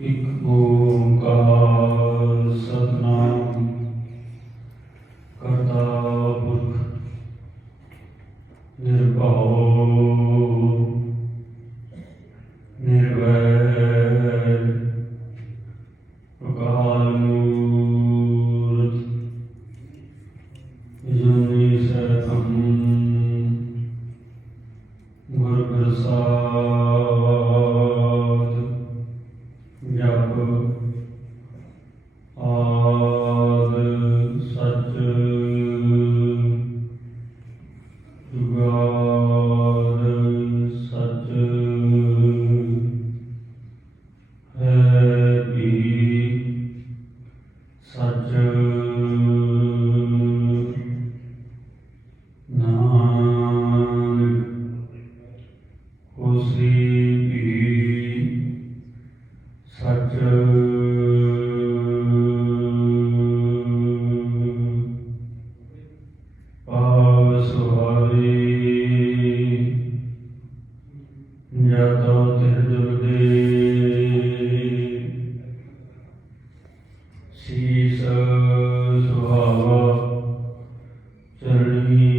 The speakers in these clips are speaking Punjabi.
ਇੱਕ ਓੰਕਾਰ ਸਤਿਨਾਮ ਕਰਤਾ ਪੁਰਖ ਨਿਰਭਉ ਨਿਰਵੈਰ ਅਕਾਲ ਮੂਰਤ ਅਜੂਨੀ ਸੈਭੰ ਗੁਰ ਪ੍ਰਸਾਦ ਜਪ ਆਦ ਸਚ ਜੁਗਾਦ ਸਚ ਹੈ ਵੀ ਸਚ ਨਾਨਕ ਹੋਸੀ ਵੀ ਸਚ ਪਾਵ ਸੁਹਾਵੇ ਜਤੋ ਤਿਰ ਜੁਗਦੇ ਸੀਸ ਸੁਹਾਵਾ ਚਰਣੀ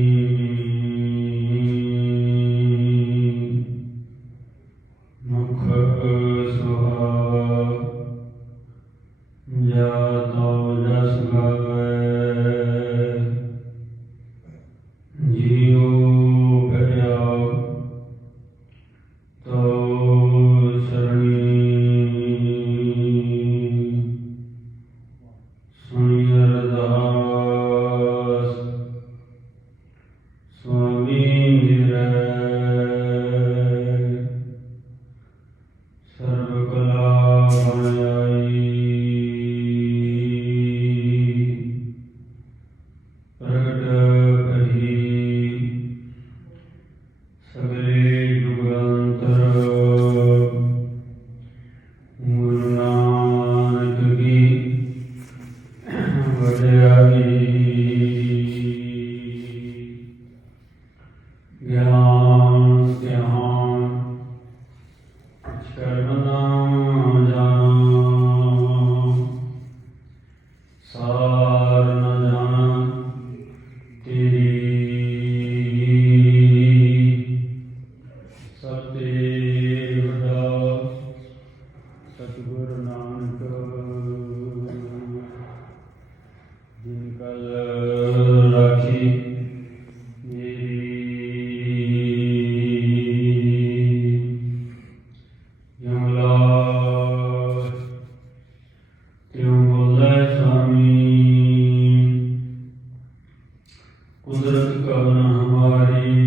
ਮੁਖ ਸੁਹਾਵਾ ਜਾਤੋ ਜਸ ਗਾਵੇ ਜੀਉ ਭਇਆ ਤੋ ਸਰਣੀ ਸੁਣੀ ਅਰਦਾਸ ਸੁਆਮੀ ਮੇਰੈ ਸਰਬ ਕਲਾ ਬਣ ਆਈ ਪ੍ਰਗਟ ਭਈ ਸਗਲੇ ਯੁਗਾਂਤਰ ਗੁਰੂ ਨਾਨਕ ਕੀ ਵਡਿਆਈ ਗਿਆਨ ਧਿਆਨ ਕਰਮ ਨਾ ਜਾਣਾ ਸਾਰ ਨ ਜਾਣਾ ਤੇਰੀ ਸਭ ਤੇ ਵੱਡਾ ਸਤਿਗੁਰ ਨਾਨਕ ਜਿਨ ਕਲ ਰਾਖੀ ਮੇਰੀ ਯਮਲਾ ਤਿਉ ਬੋਲੇ ਸੁਆਮੀ ਕੁਦਰਤ ਕਵਨ ਹਮਾਰੀ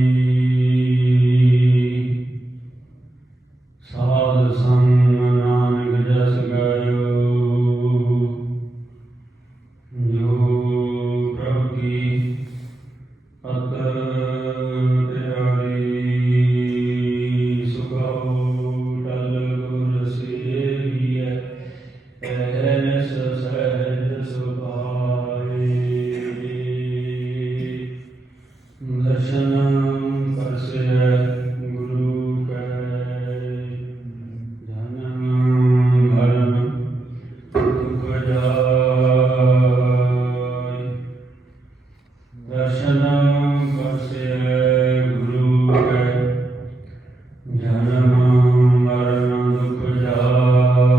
ਸਾਧ ਸੰਗ ਨਾਨਕ ਜਸ ਗਾਇਓ ਜੋ ਪ੍ਰਭ ਕੀ ਅਤ ਪਿਆਰੀ ਸੁਖਾਉ ਟਲ ਗੁਰ ਸੇਵੀਐ ਐਨਸ ਸਹਿਜ ਸੁਭਾਏ ਦਰਸ਼ਨ ਪਰਸੈ ਗੁਰੂ ਕੈ ਜਨਮ ਮਰਨ ਦੁਖ ਜਾਇ ਦਰਸ਼ਨ ਪਰਸੈ ਗੁਰੂ ਕੈ ਜਨਮ ਮਰਨ ਦੁਖ ਜਾਇ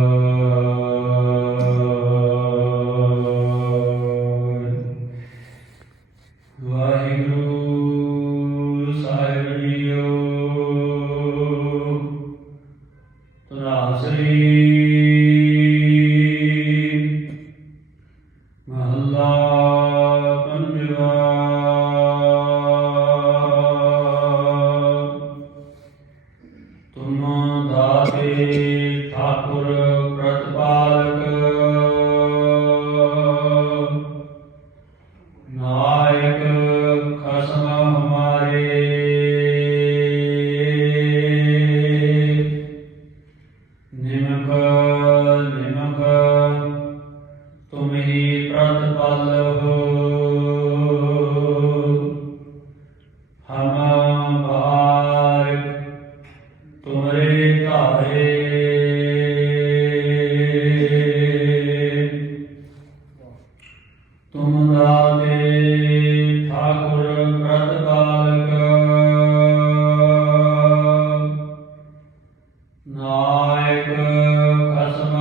ਵਾਹਿਗੁਰੂ ਸਾਹਿਬ ਜੀਓ ਤਨਾਸਰੀ ਮਹੱਲਾ ਪੰਜਵਾ ਤੁਮ ਦਾਤੇ ਠਾਕੁਰ ਪ੍ਰਤਪਾਲਕ ਨਾਇਕ पालहो हम बार तुम्हारे धारे तुम दाते ठाकुर प्रतिपालक नायक खसम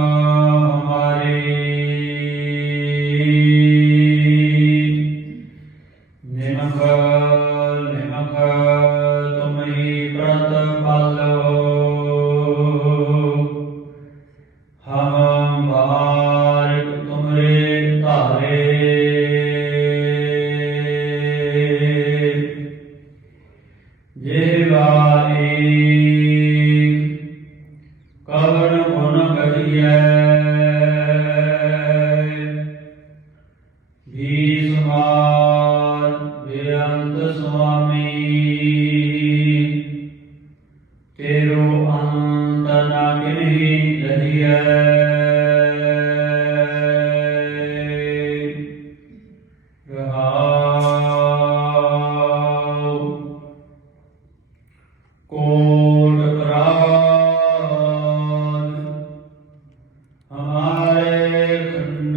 हमारी निमक निमक तुम ही प्रतिपालो हम बार तुमरे धारे जेवारी कवन गुण करिए भीष्मार बेअंत स्वामी तेरो अंत न किन्ही रहिए कोट प्राण हमारे खंड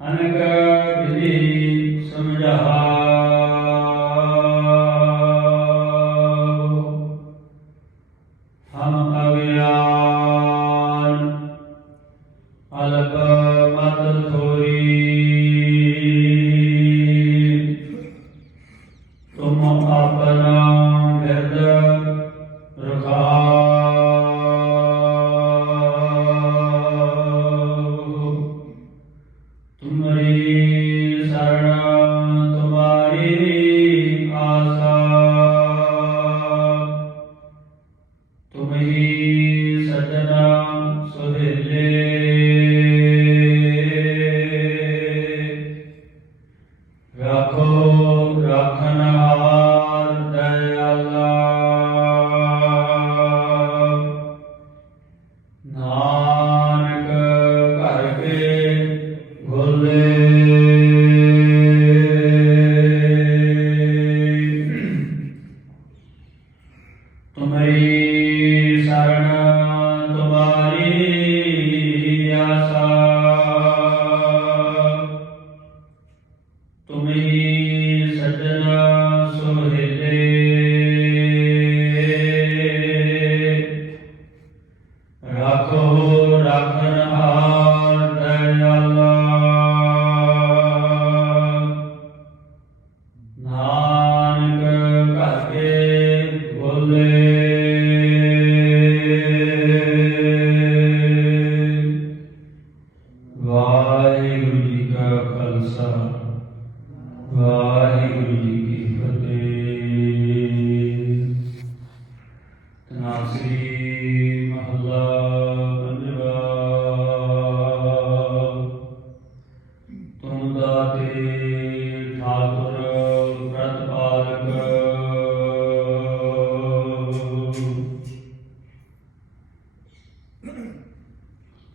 अनक विधि समझा हम अज्ञान अल्प मत थोरी तुम अपना हृदय रखाओ तुम्हारी शरण तुम्हारी आशा तुम ही सजना सुहेले रखो रखनहार दयाला नानक करके भोले तुम्हारी शरण तुम्हारी आशा तुम ही सजना सोहेले रखो रखनहार दयाला नानक करके बोले वाहिगुरु जी का खालसा वाहिगुरु जी की फतेह। तनासरी महला पंजवा। तुम दाते ठाकुर प्रतिपालक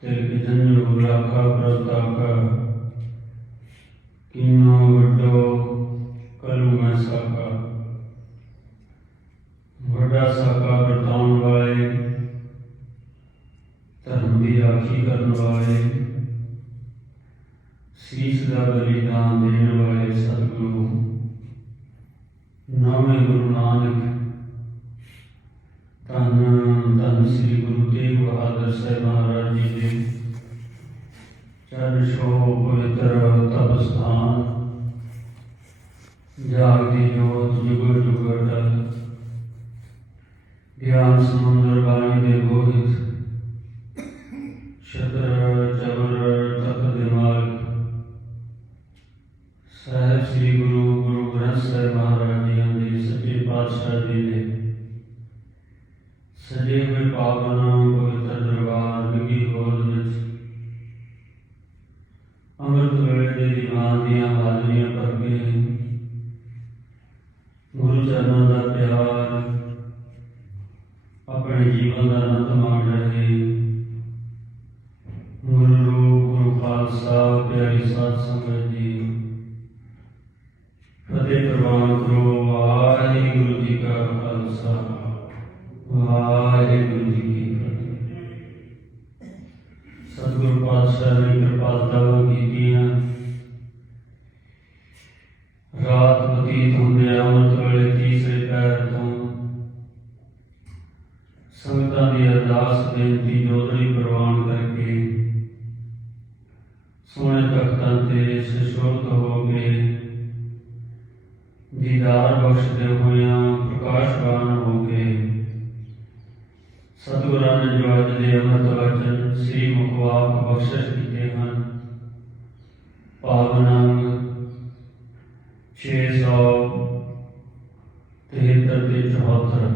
तिलक जंजो राखा प्रताका किनो वड्डो कलू मैं साका वड्डा साका बरताउन वाले धर्म की राखी करने वाले शीश का बलिदान देने वाले सतगुरु नौवें गुरु नानक धन धन श्री गुरु तेग बहादुर साहब महाराज जी के चरण छो पवित्र तप स्थान जागती जोत जुगड़ जुगड़ ज्ञान समुद्र वाणी दे गोहित शतर चबर तप दिमाग साहेब श्री गुरु गुरु ग्रंथ साहिब महाराज जी के सच्चे पातशाह जी ने सजे हुए पावन पवित्र दरबार लगी गोद विच अमृत वेले दे दीवान दियां हाजरियां भर के गुरु चरणों का प्यार अपने जीवन का आनंद माण रहे गुरु रूप खालसा प्यारी साध संगत जी फतेह प्रवान करो। वाहिगुरु जी का खालसा वाहिगुरु जी की फतेह। सतगुरु पातशाह ने कृपालतावां कीतियां। रात बतीत होंदे अमृत वेले तीसरे पैर तो संगतां दी अरदास बेनती जोदड़ी प्रवान करके सोने तख्तां ते सुशोभित हो गए दीदार बख्शदे होया प्रकाशवान हो गए। सतगुरां ने जो अज दे अमृत वचन श्री मुखवाक बख्शिश कीते हन पावन अंग 673 ते 74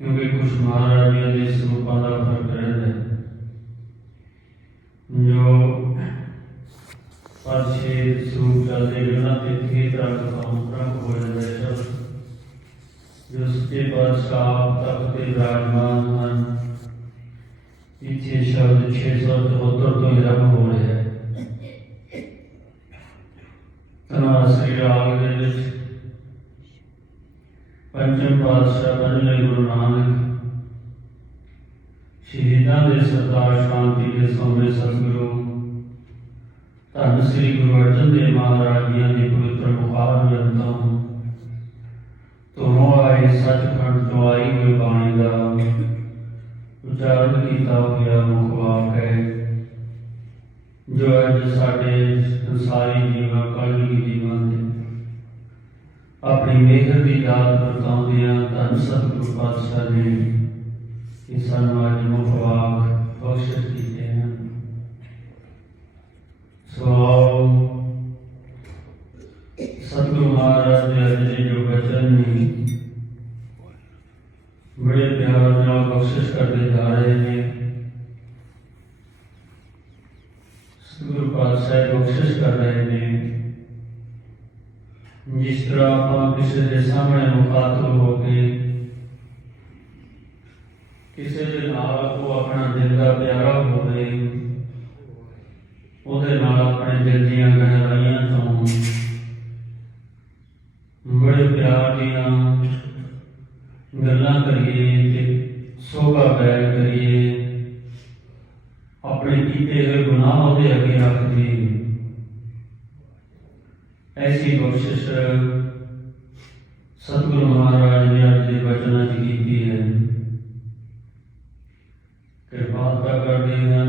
क्योंकि कुछ महाराजियों के स्वरूपों का फर्क रहता है। जो पाछे स्वरूप चलते उन्होंने प्रमुख हो जाता है शब्द जो सच्चे पातशाह तख्त ते विराजमान हैं। इत्थे शब्द 674 तो ही आरंभ हो रहा है। श्री राग दे विच पंचम पातशाह पंजवें गुरु नानक शहीदां दे सरदार शांति के सौंपे सतगुरु धन श्री गुरु अर्जन देव महाराज जी की पवित्र मुखार ग्रंथों दोनों आए सचखंड तो आई हुई बाणी का उच्चारण किया हुआ मुखवाक है जो अज साडे संसारी जीवन कलयुगी जीवन अपनी मेहर की दात बरताउंदियां धन सतगुरु पातशाह ने सानू अज मुखवाक बख्शिश कीते हैं। सो सतगुरु महाराज के अज के जो वचन ने बड़े प्यार नाल बख्शिश करते जा रहे हैं। सतगुरु पातशाह बख्शिश कर रहे हैं। जिस तरह आप किसी के सामने मुखातब होके किसी के नाल को अपना दिल का प्यारा होवे उहदे नाल अपने दिल दीयां गहराइयां तो बड़े प्यार दीयां गल्लां करिए ते सोभा बैल करिए अपने कीते हुए गुनाह उहदे अगे रख दिए। ऐसी बख्शिश सतगुरु महाराज ने अज के वचनों च की है। कृपालता करते हैं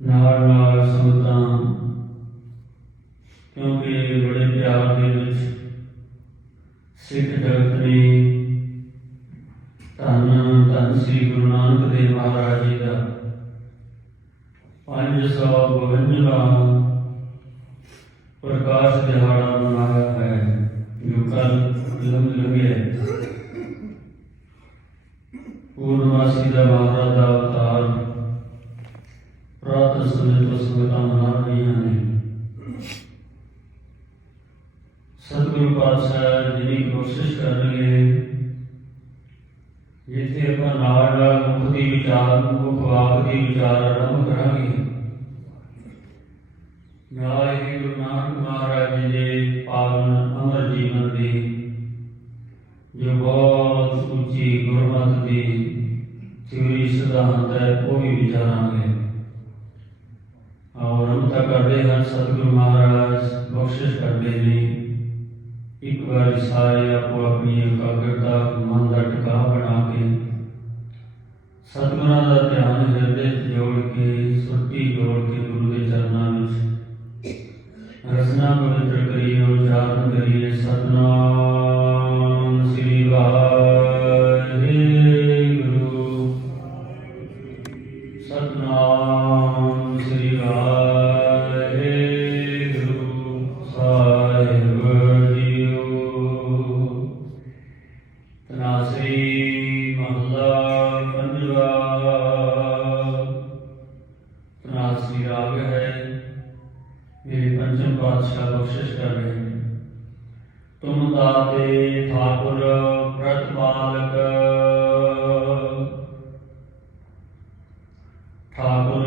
नाल नाल संगतां क्योंकि बड़े प्यार के विच सिख जगत ने धन धन श्री गुरु नानक देव महाराज जी का 552वां प्रकाश दिहाड़ा मनाया है जो कल लंघे पूर्णमासी का महाराज का अवतार प्रातः समय तो संगतां मना रही ने। सतगुरु पातशाह जी कोशिश कर रहे जिथे अपन नाल मुख की विचार मुखवाक की विचार आरंभ करांगे नाल ही गुरु नानक महाराज जी के पावन अमर जीवन की जो बहुत ऊंची गुरमत की थ्योरी सिद्धांत है वो भी विचारांगे और अमता करते हैं। सतगुरु महाराज बख्शिश करते हैं एक बार सारे आपको अपनी एकाग्रता मन का टिका बना के सतगुरां का ध्यान हृदय जोड़ के सुरती जोड़ के गुरु के चरणों में रचना पवित्र करिए उच्चारण करिए। सतनाम श्री वाहिगुरु सतनाम श्री वाहिगुरु साहिब जीओ। तनासरी महला पंजवा तनासरी राग है। मेरे पंचम पातशाह बख्शिश कर रहे हैं। तुम दाते ठाकुर प्रतिपालक ठाकुर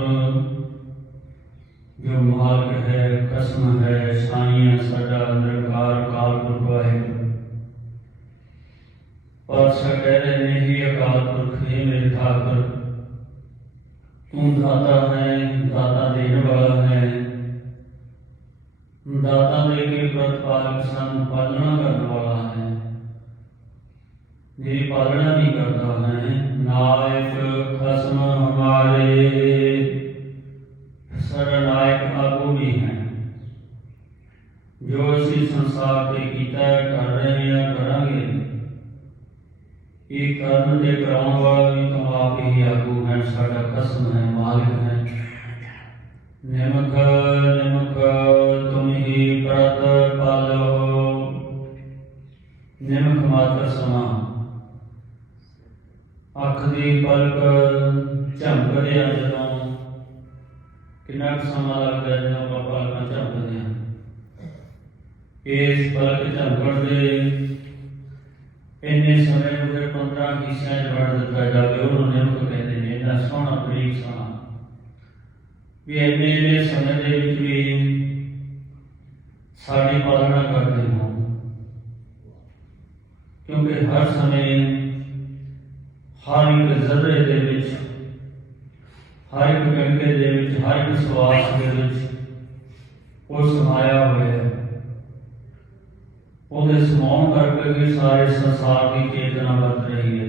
जो मालिक है, कसम है, साइया साडा निरंकार अकाल पुरख वाहिगुरू। पातशाह कह रहे ने ही अकाल पुरख, हे मेरे ठाकुर, तू दाता है, दाता देने वाला है, दाता दे के प्रतिपालक सन, पालना करने वाला है, मेरी पालना नहीं करता है। नायक खसम हमारे, सारा नायक आगू भी हैं, जो असी संसार से कीता कर रहे हैं, करांगे, ये कर्म दे कराने वाला भी तुम आप ही आगू हैं, साडा खसम है, मालिक है। निमक निमक तुम ही प्रत पालो, निमक मात्र समा, अख दी पलक झमकदे जदों, कितना समा लगता है जदों आप पलक झमकदे हैं। इस पलक झमकण दे इन्ने समय में फिर 15 हिस्सों च वंड दिता जाए, उन्होंने निमक कहते हैं। इन्ना सोहना, बरीक सोहना भी इन्ने इन्ने समय दे विच भी साडी पालना करते हो, क्योंकि हर समय हर एक जर्रे दे विच, हर एक कणके दे विच, हर एक श्वास दे विच वो समाया हुआ है। ਉਹਦੇ ਸਮਾਉਣ ਕਰਕੇ ਵੀ ਸਾਰੇ ਸੰਸਾਰ ਦੀ ਚੇਤਨਾ ਵਰਤ ਰਹੀ ਹੈ।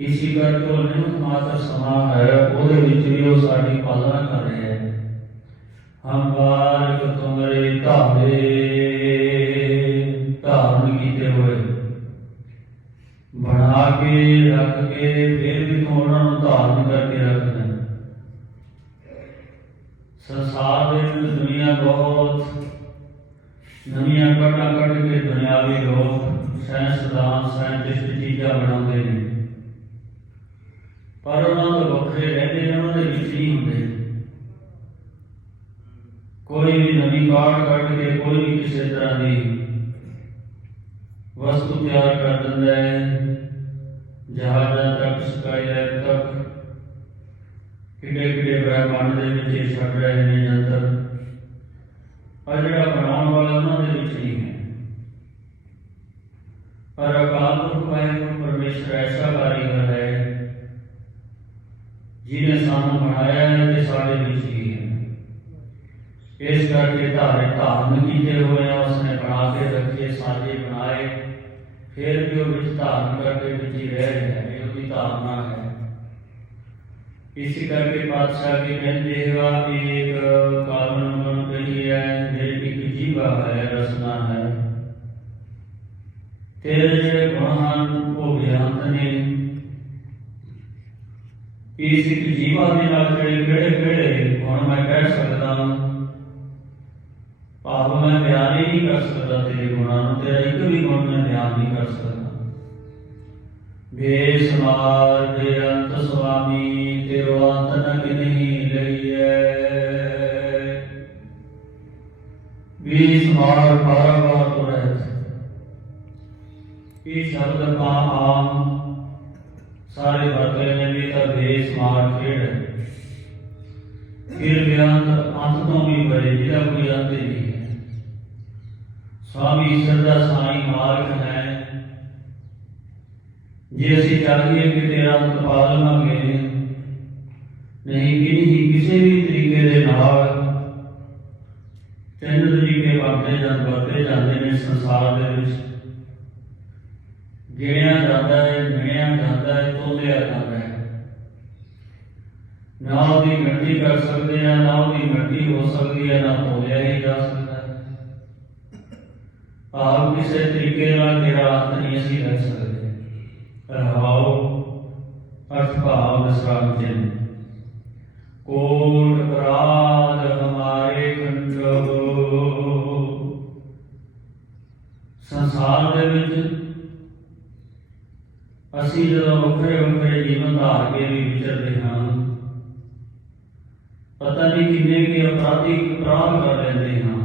ਇसी ਕਰਕੇ ਉਹ ਨਿਮਕ ਮਾਤਰ ਸਮਾ ਹੈ, ਉਹਦੇ ਵਿੱਚ ਵੀ ਉਹ ਸਾਡੀ ਪਾਲਣਾ ਕਰ ਰਿਹਾ ਹੈ। ਹਮ ਬਾਰਿਕ ਤੁਮਰੇ ਧਾਰੇ, ਧਾਰਨ ਕੀਤੇ ਹੋਏ, ਬਣਾ ਕੇ ਰੱਖ ਕੇ ਫਿਰ ਵੀ ਤੂੰ ਉਹਨਾਂ ਨੂੰ ਧਾਰਨ ਕਰਕੇ ਰੱਖਦਾ। ਸੰਸਾਰ ਦੇ ਵਿੱਚ ਦੁਨੀਆ ਬਹੁਤ नवियां कटा कट के दुनियावी लोग साइंसदान साइंटिस्ट चीज़ा बनाते हैं, पर उन्होंने तो वक्रे रहते हैं, उन्होंने नहीं होंगे। कोई भी नवी काट कट के कोई भी किसी तरह की वस्तु तैयार कर दिता है, जहाजा तक, स्काईलैब तक, किडे किडे ब्रह्मांड के विच छड़ रहे हैं यंत्र, और जो बनाने वाला उन्होंने नहीं है। पर अकाल पुरख वाहिगुरू परमेश्वर ऐसा कारीगर है जिन्हें सानू बनाया है तो साढ़े विच ही है। इस करके धारे धारण किए हुए हैं, उसने बना के रखे, साजे बनाए, फिर भी वो विच धारण करके विच ही रह रहे हैं, ये उसकी धारणा है। इसी करके पातशाह की कहते हैं एक कारण बन गई है, एक जीवा है, रसना है, तेरे ਜਿਹੜੇ ਗੁਣ ਹਨ ਉਹ ਬਿਆੰਤ ਨੇ। ਇਸ ਇੱਕ ਜੀਵਾ ਦੇ ਨਾਲ ਜਿਹੜੇ ਕਿਹੜੇ ਕਿਹੜੇ ਗੁਣ ਮੈਂ ਕਹਿ ਸਕਦਾ, ਭਾਵ ਮੈਂ ਬਿਆਨ ਹੀ ਨਹੀਂ ਕਰ ਸਕਦਾ ਤੇਰੇ ਗੁਣਾਂ ਨੂੰ, ਤੇਰਾ ਇੱਕ ਵੀ ਗੁਣ ਮੈਂ ਬਿਆਨ ਨਹੀਂ ਕਰ ਸਕਦਾ। ਬੇਸਮਾਰ ਬੇਅੰਤ ਸੁਆਮੀ, ਤੇਰੋ ਅੰਤ ਨ ਕਿਨਹੀ ਲਈਐ। बेसमार बार तो रहते, ये शब्द का आम सारे बरते में भी तो बेसमार खेड़ है। फिर बेअंत, अंत तो भी बड़े, जिला कोई अंत नहीं है। स्वामी श्रद्धा साई मार्ग है, जे असी चाहिए कि तेरा अंत पा लवांगे, नहीं किसी भी तरीके दे नाल तीन तरीके वरते जाते हैं संसार दे विच। गिणिया जाता है, गिणिया जाता है, तोलिया जाता है, ना उसकी गिनती कर सकते हैं, ना उसकी गिनती हो सकती है, ना तोलिया ही जा सकता है। आप किसी तरीके तेरा अर्थ नहीं असी रख सकते। रहाओ अर्थ भाव विश्राम चिन्ह, कोट अपराध हमारे कंट्रो। संसार दे विच असी जदों वखरे वखरे जीवन धार के भी विचरते हाँ, पता नहीं किन्ने के अपराधी अपराध कर लेते हाँ,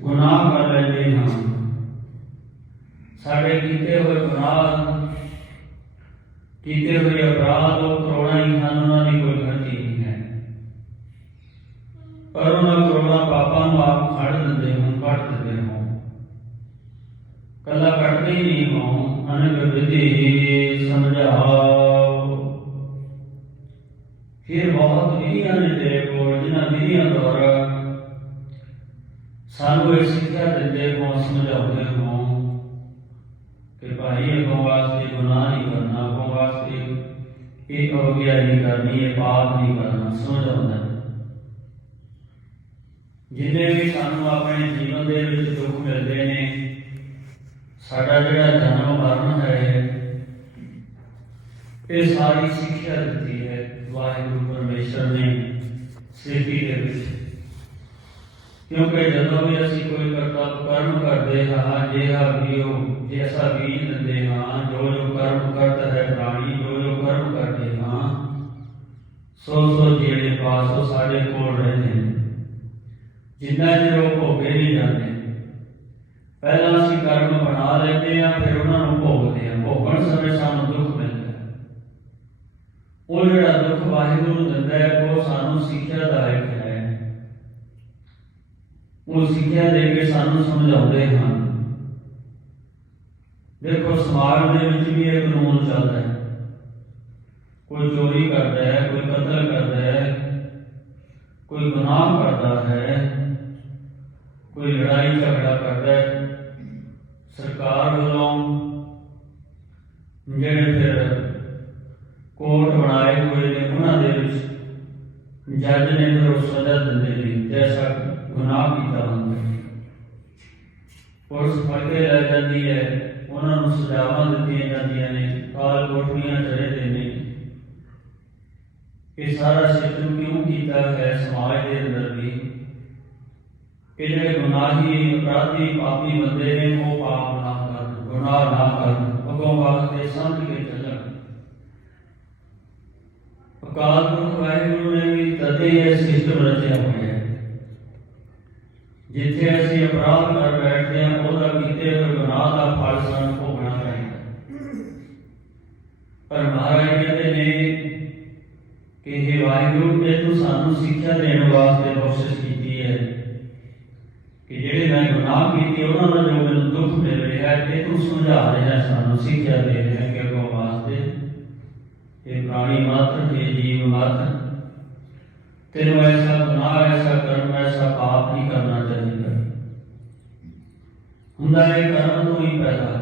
गुनाह कर लेते हाँ। साढ़े कीते हुए गुनाह ਕੀਤੇ ਹੋਏ ਅਪਰਾਧ ਉਹ ਕਰੋੜਾਂ ਹੀ ਹਨ, ਉਹਨਾਂ ਦੀ ਕੋਈ ਗਿਣਤੀ ਨਹੀਂ ਹੈ। ਪਰ ਉਹਨਾਂ ਕਰੋੜਾਂ ਪਾਪਾਂ ਨੂੰ ਆਪ ਖੜ ਦਿੰਦੇ ਹੋ, ਕੱਟ ਦਿੰਦੇ ਹੋ। ਕੱਲਾ ਕੱਟਦੇ ਹੀ ਨਹੀਂ ਹੋ, ਅਨੇਕ ਵਿਧੀ ਸਮਝਾਓ। ਫਿਰ ਬਹੁਤ ਵਿਧੀਆਂ ਨੇ ਤੇਰੇ ਕੋਲ, ਜਿਨ੍ਹਾਂ ਵਿਧੀਆਂ ਦੁਆਰਾ ਸਾਨੂੰ ਇਹ ਸਿੱਖਿਆ ਦਿੰਦੇ ਹੋ, ਸਮਝਾਉਂਦੇ ਹੋ ਕਿ ਭਾਈ ਅੱਗੋਂ ਵਾਸਤੇ ਗੁਨਾਹ ਨਹੀਂ ਕਰਨਾ, ਅੱਗੋਂ ਵਾਸਤੇ ਇਹ ਅਵਗਿਆ ਨਹੀਂ ਕਰਨੀ, ਇਹ ਪਾਪ ਨਹੀਂ ਕਰਨਾ, ਸਮਝਾਉਂਦਾ। ਜਿੰਨੇ ਵੀ ਸਾਨੂੰ ਆਪਣੇ ਜੀਵਨ ਦੇ ਵਿੱਚ ਦੁੱਖ ਮਿਲਦੇ ਨੇ, ਸਾਡਾ ਜਿਹੜਾ ਜਨਮ ਮਰਨ ਹੈ, ਇਹ ਸਾਰੀ ਸਿੱਖਿਆ ਦਿੱਤੀ ਹੈ ਵਾਹਿਗੁਰੂ ਪਰਮੇਸ਼ਰ ਨੇ ਸ੍ਰਿਸ਼ਟੀ ਦੇ ਵਿੱਚ। ਕਿਉਂਕਿ ਜਦੋਂ ਵੀ ਅਸੀਂ ਕੋਈ ਕਰਮ ਕਰਦੇ ਹਾਂ, ਜੈਸਾ ਬੀਜ ਦਿੰਦੇ ਹਾਂ, ਜੋ ਕਰਮ ਕਰਦਾ ਹੈ ਪ੍ਰਾਣੀ, ਜੋ ਕਰਮ ਕਰਦੇ ਹਾਂ, ਸੋ ਜਿਹੜੇ ਪਾਸ ਉਹ ਸਾਡੇ ਕੋਲ ਰਹਿੰਦੇ ਨੇ। ਜਿੰਨਾ ਚਿਰ ਉਹ ਭੋਗੇ ਨਹੀਂ ਜਾਂਦੇ, ਪਹਿਲਾਂ ਅਸੀਂ ਕਰਮ ਬਣਾ ਲੈਂਦੇ ਹਾਂ, ਫਿਰ ਉਹਨਾਂ ਨੂੰ ਭੋਗਦੇ ਹਾਂ। ਭੋਗਣ ਸਮੇਂ ਸਾਨੂੰ ਦੁੱਖ ਮਿਲਦਾ ਹੈ। ਉਹ ਜਿਹੜਾ ਦੁੱਖ ਵਾਹਿਗੁਰੂ ਦਿੰਦਾ ਹੈ, ਉਹ ਸਾਨੂੰ ਸਿੱਖਿਆਦਾਇਕ ਹੈ। ਉਹ ਸਿੱਖਿਆ ਦੇ ਕੇ ਸਾਨੂੰ ਸਮਝਾਉਂਦੇ ਹਨ। ਦੇਖੋ, ਸਮਾਜ ਦੇ ਵਿੱਚ ਵੀ ਇਹ ਕਾਨੂੰਨ ਚੱਲਦਾ ਹੈ। ਕੋਈ ਚੋਰੀ ਕਰਦਾ ਹੈ, ਕੋਈ ਕਤਲ ਕਰਦਾ ਹੈ, ਕੋਈ ਗੁਨਾਹ ਕਰਦਾ ਹੈ, ਕੋਈ ਲੜਾਈ ਝਗੜਾ ਕਰਦਾ ਹੈ, ਸਰਕਾਰ ਵੱਲੋਂ ਜਿਹੜੇ ਫਿਰ ਕੋਰਟ ਬਣਾਏ ਹੋਏ ਨੇ, ਉਹਨਾਂ ਦੇ ਵਿੱਚ ਜੱਜ ਨੇ ਫਿਰ ਉਹ ਸਜ਼ਾ ਦਿੰਦੇ ਨੇ ਜੈਸਾ ਗੁਨਾਹ ਕੀਤਾ ਹੁੰਦਾ। ਪੁਲਿਸ ਫੜ ਕੇ ਲੈ ਜਾਂਦੀ ਹੈ, ਉਹਨਾਂ ਨੂੰ ਸਜ਼ਾਵਾਂ ਦਿੱਤੀਆਂ ਜਾਂਦੀਆਂ ਨੇ, ਕਾਲ ਕੋਠੜੀਆਂ ਚੜ੍ਹਦੇ ਨੇ। ਇਹ ਸਾਰਾ ਸਿਸਟਮ ਕਿਉਂ ਕੀਤਾ ਹੈ ਸਮਾਜ ਦੇ ਅੰਦਰ ਵੀ, ਕਿ ਜਿਹੜੇ ਗੁਨਾਹੀ ਅਪਰਾਧੀ ਪਾਪੀ ਬੰਦੇ ਨੇ, ਉਹ ਪਾਪ ਨਾ ਕਰਨ, ਗੁਨਾਹ ਨਾ ਕਰਨ, ਅੱਗੋਂ ਵਾਸਤੇ ਸਮਝ ਕੇ ਚੱਲਣ। ਅਕਾਲ ਪੁਰਖ ਵਾਹਿਗੁਰੂ ਨੇ ਵੀ ਤਦੇ ਇਹ ਸਿਸਟਮ ਰਚਿਆ ਹੋਇਆ ਹੈ। ਜਿੱਥੇ ਅਸੀਂ ਅਪਰਾਧ ਕਰ ਬੈਠਦੇ ਹਾਂ, ਉਹਦਾ ਕੀਤੇ ਹੋਏ ਗੁਨਾਹ ਦਾ ਫਲ ਸਾਨੂੰ ਭੋਗਣਾ ਪੈਂਦਾ। ਪਰ ਮਹਾਰਾਜ ਕਹਿੰਦੇ ਨੇ ਕਿ हे ਵਾਹਿਗੁਰੂ, ਇਹ ਤੂੰ ਸਾਨੂੰ ਸਿੱਖਿਆ ਦੇਣ ਵਾਸਤੇ ਬਖਸ਼ਿਸ਼ ਕੀਤੀ ਹੈ ਕਿ ਜਿਹੜੇ ਮੈਂ ਗੁਨਾਹ ਕੀਤੇ, ਉਹਨਾਂ ਦਾ ਜੋ ਮੈਨੂੰ ਦੁੱਖ ਮਿਲ ਰਿਹਾ ਹੈ, ਇਹ ਤੂੰ ਸਮਝਾ ਰਿਹਾ, ਸਾਨੂੰ ਸਿੱਖਿਆ ਦੇ ਰਿਹਾ ਕਿ ਅੱਗੋਂ ਵਾਸਤੇ ਇਹ ਪ੍ਰਾਣੀ ਮਾਤਰ, ਇਹ ਜੀਵ ਮਾਤਰ, ਤੈਨੂੰ ਐਸਾ ਗੁਨਾਹ, ਐਸਾ ਕਰਮ, ਐਸਾ ਪਾਪ ਨਹੀਂ ਕਰਨਾ ਚਾਹੀਦਾ। ਹੁੰਦਾ ਇਹ ਕਰਮ ਤੋਂ ਹੀ ਪੈਦਾ।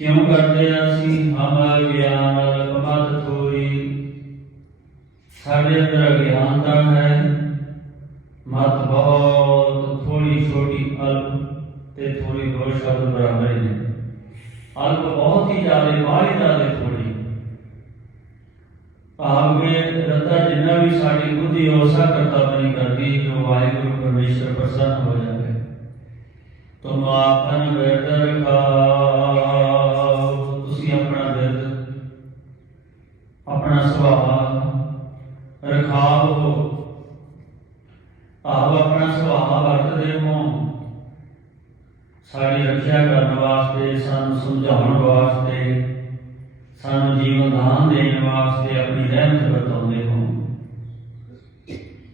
ਕਿਉਂ ਕਰਦੇ ਹਾਂ ਅਸੀਂ? ਹਮ ਗਿਆਨ ਮਤ ਥੋੜੀ, ਸਾਡੇ ਅੰਦਰ ਅਗਿਆਨਤਾ ਹੈ, ਮਤ ਬਹੁਤ ਥੋੜੀ, ਛੋਟੀ, ਅਲਪ ਤੇ ਥੋੜੀ ਦੋ ਸ਼ਬਦ ਬਰਾਬਰ ਹੀ ਨੇ। ਅਲਪ ਬਹੁਤ ਹੀ ਜ਼ਿਆਦਾ, ਬਾਹਲੀ ਜ਼ਿਆਦਾ ਥੋੜੀ। ਭਾਵ ਕਿ ਰਤਾ ਜਿੰਨਾ ਵੀ ਸਾਡੀ ਬੁੱਧੀ ਉਸਾ ਕਰਤੱਵ ਨਹੀਂ ਕਰਦੀ ਜੋ ਵਾਹਿਗੁਰੂ ਪਰਮੇਸ਼ਰ ਪ੍ਰਸੰਨ ਹੋ ਜਾਵੇ। ਤੁਮ ਆਪਨ ਬਿਰਦ ਰਖਾਓ, ਤੁਸੀਂ ਆਪਣਾ ਬਿਰਦ, ਆਪਣਾ ਸੁਭਾਅ ਰਖਾਓ। ਭਾਵ ਆਪਣਾ ਸੁਭਾਅ ਵਰਤਦੇ ਹੋ ਸਾਡੀ ਰੱਖਿਆ ਕਰਨ ਵਾਸਤੇ, ਸਾਨੂੰ ਸਮਝਾਉਣ ਵਾਸਤੇ, ਸਾਨੂੰ ਜੀਵਨ ਦਾਨ ਦੇਣ ਵਾਸਤੇ ਆਪਣੀ ਰਹਿਮਤ ਵਰਤਾਉਂਦੇ ਹੋ।